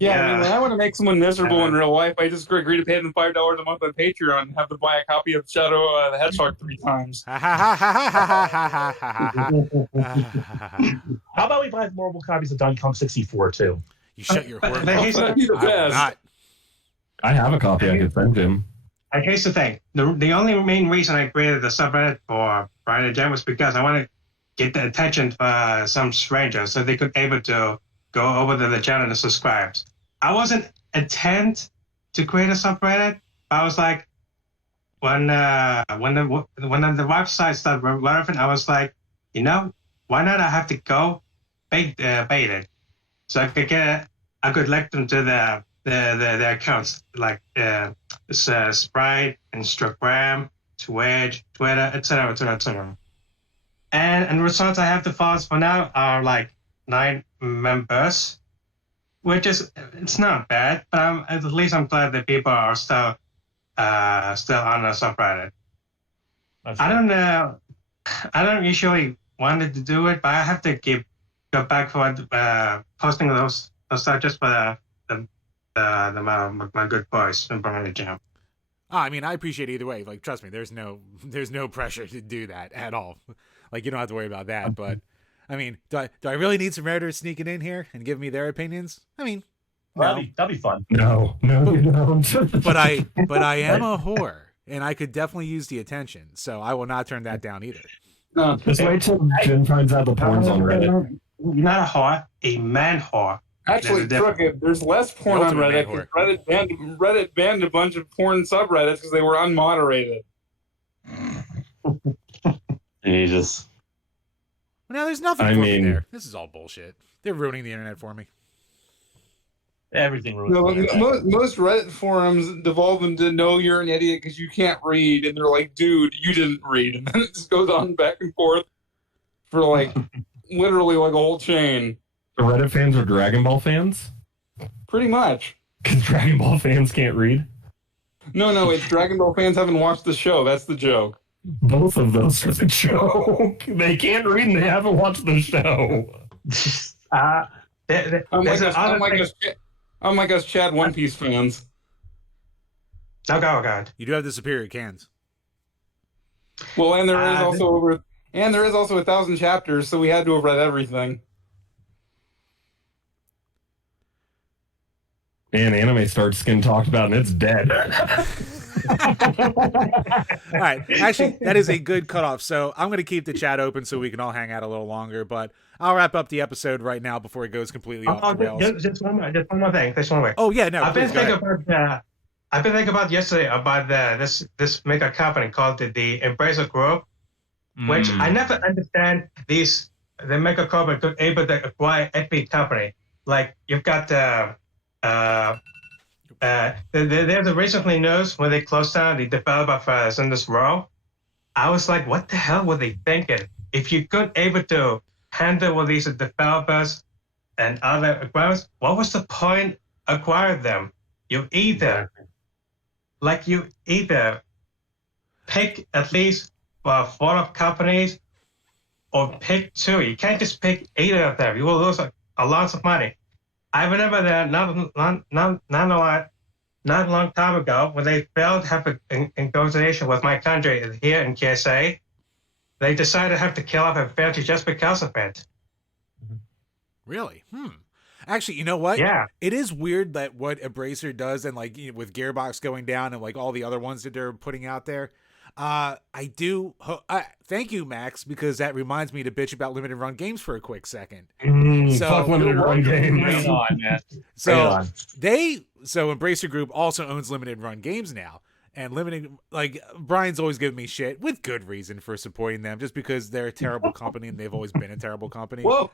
Yeah, I mean, when I want to make someone miserable in real life, I just agree to pay them $5 a month on Patreon and have them buy a copy of Shadow the Hedgehog 3 times. How about we buy multiple copies of Donkey Kong 64 too? You shut your whore That'd be the best. I have a copy I could send him. And here's the thing. The only main reason I created the subreddit for Brian and Jen was because I wanted get the attention of some strangers, so they could able to go over to the channel and subscribe. I wasn't intent to create a subreddit. I was like, when the website started relevant, I was like, why not? I have to go bait it, so I could link them to the accounts like Sprite, Instagram, Twitch, Twitter, etc., etc., etc. And results I have to follow for now are like 9 members, which is it's not bad, but at least I'm glad that people are still on the subreddit. I don't know. I don't usually wanted to do it, but I have to go back for posting those stuff just for my good boys in Birmingham. I mean, I appreciate either way. Like, trust me, there's no pressure to do that at all. Like, you don't have to worry about that. But I mean, do I really need some Redditors sneaking in here and giving me their opinions? I mean, no. That'd be fun. No, you don't. But I am a whore, and I could definitely use the attention. So I will not turn that down either. No, Just wait till Jen finds out the porn's on Reddit. Not a whore, a man whore. actually, Krooked, there's less porn on Reddit. 'Cause Reddit banned a bunch of porn subreddits because they were unmoderated. Jesus. Now there's nothing for me there. This is all bullshit. They're ruining the internet for me. Everything ruins. No, the most Reddit forums devolve into "No, you're an idiot because you can't read," and they're like, "Dude, you didn't read," and then it just goes on back and forth for like literally like a whole chain. The Reddit fans are Dragon Ball fans? Pretty much. Because Dragon Ball fans can't read? No, it's Dragon Ball fans haven't watched the show. That's the joke. Both of those are the joke. They can't read and they haven't watched the show. Unlike us Chad One Piece fans. Oh God. You do have the superior cans. Well, and there is also 1,000 chapters, so we had to have read everything. And Anime Start Skin talked about and it's dead. All right. Actually, that is a good cutoff. So I'm going to keep the chat open so we can all hang out a little longer. But I'll wrap up the episode right now before it goes completely off the rails. Just one more thing. Oh yeah, no. I've been thinking about yesterday about this mega company called the Embracer Group, which I never understand the mega company could able to acquire every company. Like you've got there's a recently news when they closed down the developer of in this Row. I was like, what the hell were they thinking? If you could able to handle all these developers and other acquirers, what was the point acquiring them? You either pick at least 4 companies or pick 2. You can't just pick either of them. You will lose a lot of money. I remember that not a long time ago when they failed to have a negotiation with my country here in KSA, they decided to have to kill off a family just because of it. Really? Actually, you know what? Yeah. It is weird that what Embracer does, and like with Gearbox going down and like all the other ones that they're putting out there. Thank you, Max, because that reminds me to bitch about limited run games for a quick second. Fuck limited run games. Bring it on, man. So Embracer Group also owns limited run games now. And Brian's always given me shit with good reason for supporting them, just because they're a terrible company and they've always been a terrible company. Whoa.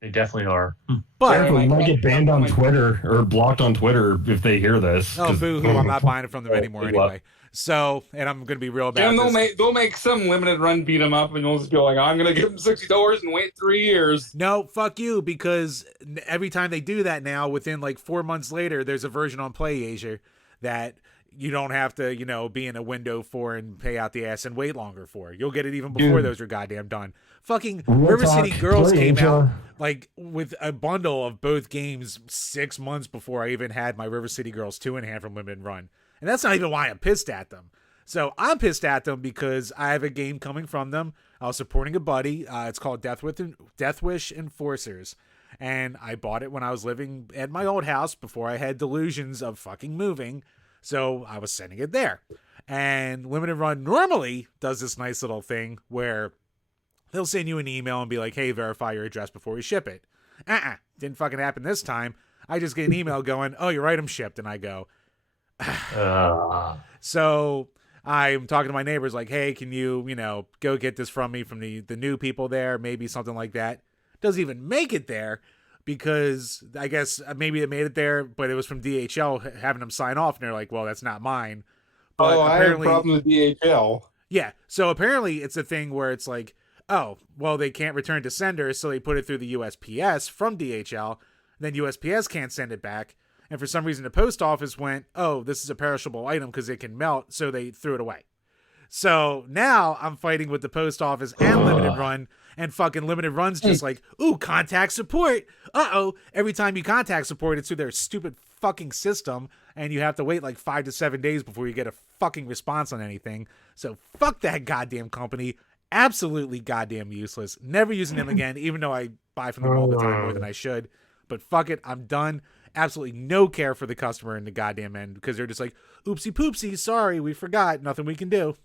They definitely are. But they might get banned on Twitter or blocked on Twitter if they hear this. Oh, boo-hoo, I'm not buying it from them anymore anyway. So, and I'm going to be real about this. They'll make some limited run beat them up, and you'll just be like, I'm going to give them $60 and wait 3 years. No, fuck you, because every time they do that now, within like 4 months later, there's a version on PlayAsia that you don't have to, be in a window for and pay out the ass and wait longer for. You'll get it even before those are goddamn done. Fucking River City Girls came out like with a bundle of both games 6 months before I even had my River City Girls 2 in hand from Limited Run. And that's not even why I'm pissed at them. So I'm pissed at them because I have a game coming from them. I was supporting a buddy. It's called Death Wish Enforcers. And I bought it when I was living at my old house before I had delusions of fucking moving. So I was sending it there. And Limited Run normally does this nice little thing where they'll send you an email and be like, hey, verify your address before we ship it. Didn't fucking happen this time. I just get an email going, oh, your item shipped. And I go, so I'm talking to my neighbors like, hey, can you, go get this from me from the new people there, maybe something like that. Doesn't even make it there because I guess maybe it made it there, but it was from DHL having them sign off. And they're like, well, that's not mine. But I have a problem with DHL. Yeah. So apparently it's a thing where it's like, oh, well, they can't return to sender. So they put it through the USPS from DHL. Then USPS can't send it back. And for some reason, the post office went, oh, this is a perishable item because it can melt. So they threw it away. So now I'm fighting with the post office and Limited Run, and fucking Limited Run's just like, ooh, contact support. Uh-oh. Every time you contact support, it's through their stupid fucking system, and you have to wait like 5 to 7 days before you get a fucking response on anything. So fuck that goddamn company. Absolutely goddamn useless. Never using them again, even though I buy from them all the time more than I should. But fuck it, I'm done. Absolutely no care for the customer in the goddamn end because they're just like, oopsie poopsie, sorry, we forgot, nothing we can do.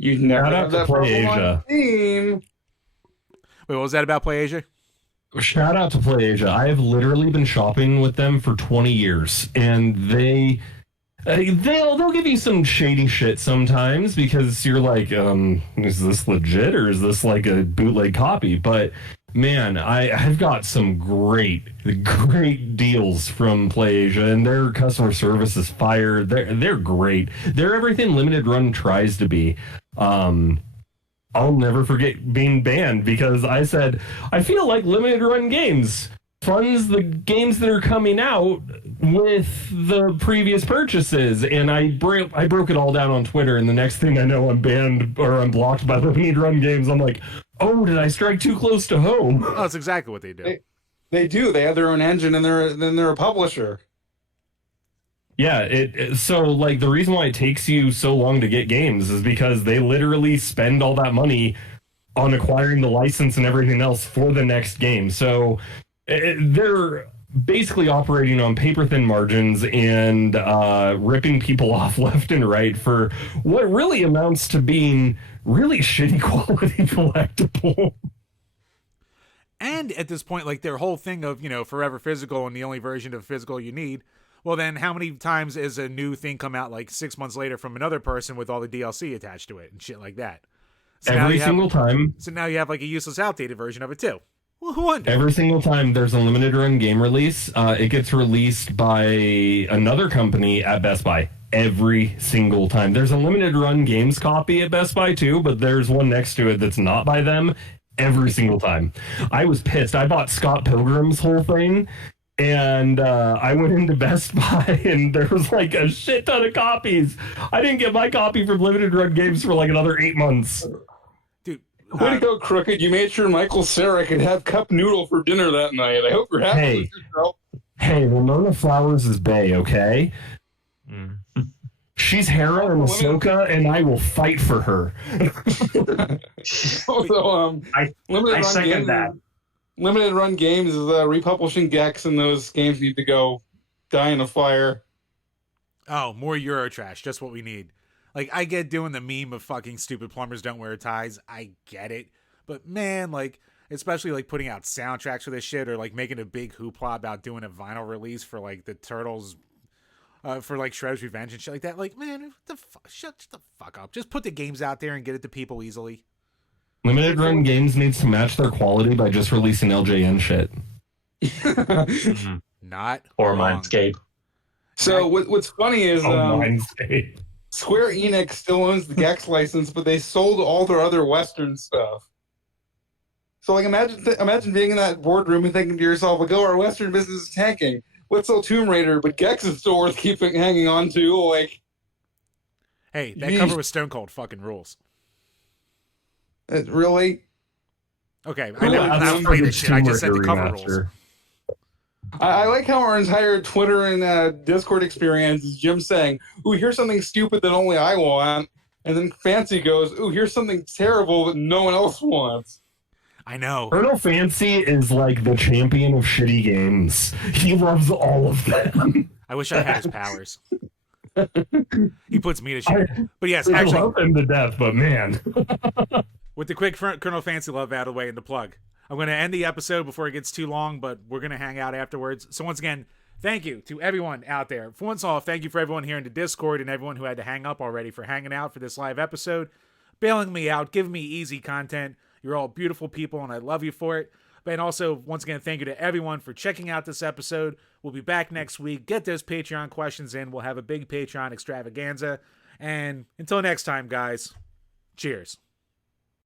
You never Shout out have to that problem PlayAsia. on Steam. Wait, what was that about PlayAsia? Shout out to PlayAsia. I have literally been shopping with them for 20 years, and they'll give you some shady shit sometimes because you're like, is this legit or is this like a bootleg copy? But man, I've got some great deals from PlayAsia, and their customer service is fire. They're great. They're everything Limited Run tries to be. I'll never forget being banned because I said, I feel like Limited Run Games funds the games that are coming out with the previous purchases, and I broke it all down on Twitter, and the next thing I know, I'm banned or I'm blocked by Limited Run Games. I'm like, oh, did I strike too close to home? Oh, that's exactly what they do. They do. They have their own engine, and they're a publisher. Yeah, so like the reason why it takes you so long to get games is because they literally spend all that money on acquiring the license and everything else for the next game. So they're basically operating on paper-thin margins and ripping people off left and right for what really amounts to being really shitty quality collectible. And at this point, like their whole thing of, forever physical and the only version of physical you need. Well, then how many times is a new thing come out like 6 months later from another person with all the DLC attached to it and shit like that? So Every single time. So now you have like a useless, outdated version of it too. Well, who wonder? Every single time there's a limited run game release, it gets released by another company at Best Buy. Every single time. There's a limited run games copy at Best Buy too, but there's one next to it that's not by them every single time. I was pissed. I bought Scott Pilgrim's whole thing, and I went into Best Buy, and there was like a shit ton of copies. I didn't get my copy from Limited Run Games for like another 8 months. Dude, way to go, Krooked. You made sure Michael Cera could have cup noodle for dinner that night. I hope you're happy with yourself. Hey, Ramona Flowers is bae, okay? She's Hera and Ahsoka, and I will fight for her. So, I second that. Limited Run Games is republishing Gex, and those games need to go die in a fire. Oh, more Eurotrash. Just what we need. Like, I get doing the meme of fucking stupid plumbers don't wear ties. I get it. But, man, like, especially, like, putting out soundtracks for this shit or, like, making a big hoopla about doing a vinyl release for, like, the Turtles, for, like, Shredder's Revenge and shit like that. Like, man, shut the fuck up. Just put the games out there and get it to people easily. Limited Run Games needs to match their quality by just releasing LJN shit. Not or wrong. Mindscape. So what's funny is Mindscape. Square Enix still owns the Gex license, but they sold all their other Western stuff. So like imagine being in that boardroom and thinking to yourself, like, oh, our Western business is tanking. Let's sell Tomb Raider, but Gex is still worth hanging on to. Like, hey, that cover with Stone Cold fucking rules. Really? Okay, I know I'm not afraid of shit. I just said the cover rules. I like how our entire Twitter and Discord experience is Jim saying, ooh, here's something stupid that only I want. And then Fancy goes, ooh, here's something terrible that no one else wants. I know. Colonel Fancy is like the champion of shitty games. He loves all of them. I wish I had his powers. He puts me to shit. But yes, I actually, love him to death, but man. With the quick Colonel Fancy Love out of the way and the plug, I'm going to end the episode before it gets too long, but we're going to hang out afterwards. So once again, thank you to everyone out there. For once all, thank you for everyone here in the Discord and everyone who had to hang up already for hanging out for this live episode, bailing me out, giving me easy content. You're all beautiful people, and I love you for it. And also, once again, thank you to everyone for checking out this episode. We'll be back next week. Get those Patreon questions in. We'll have a big Patreon extravaganza. And until next time, guys, cheers.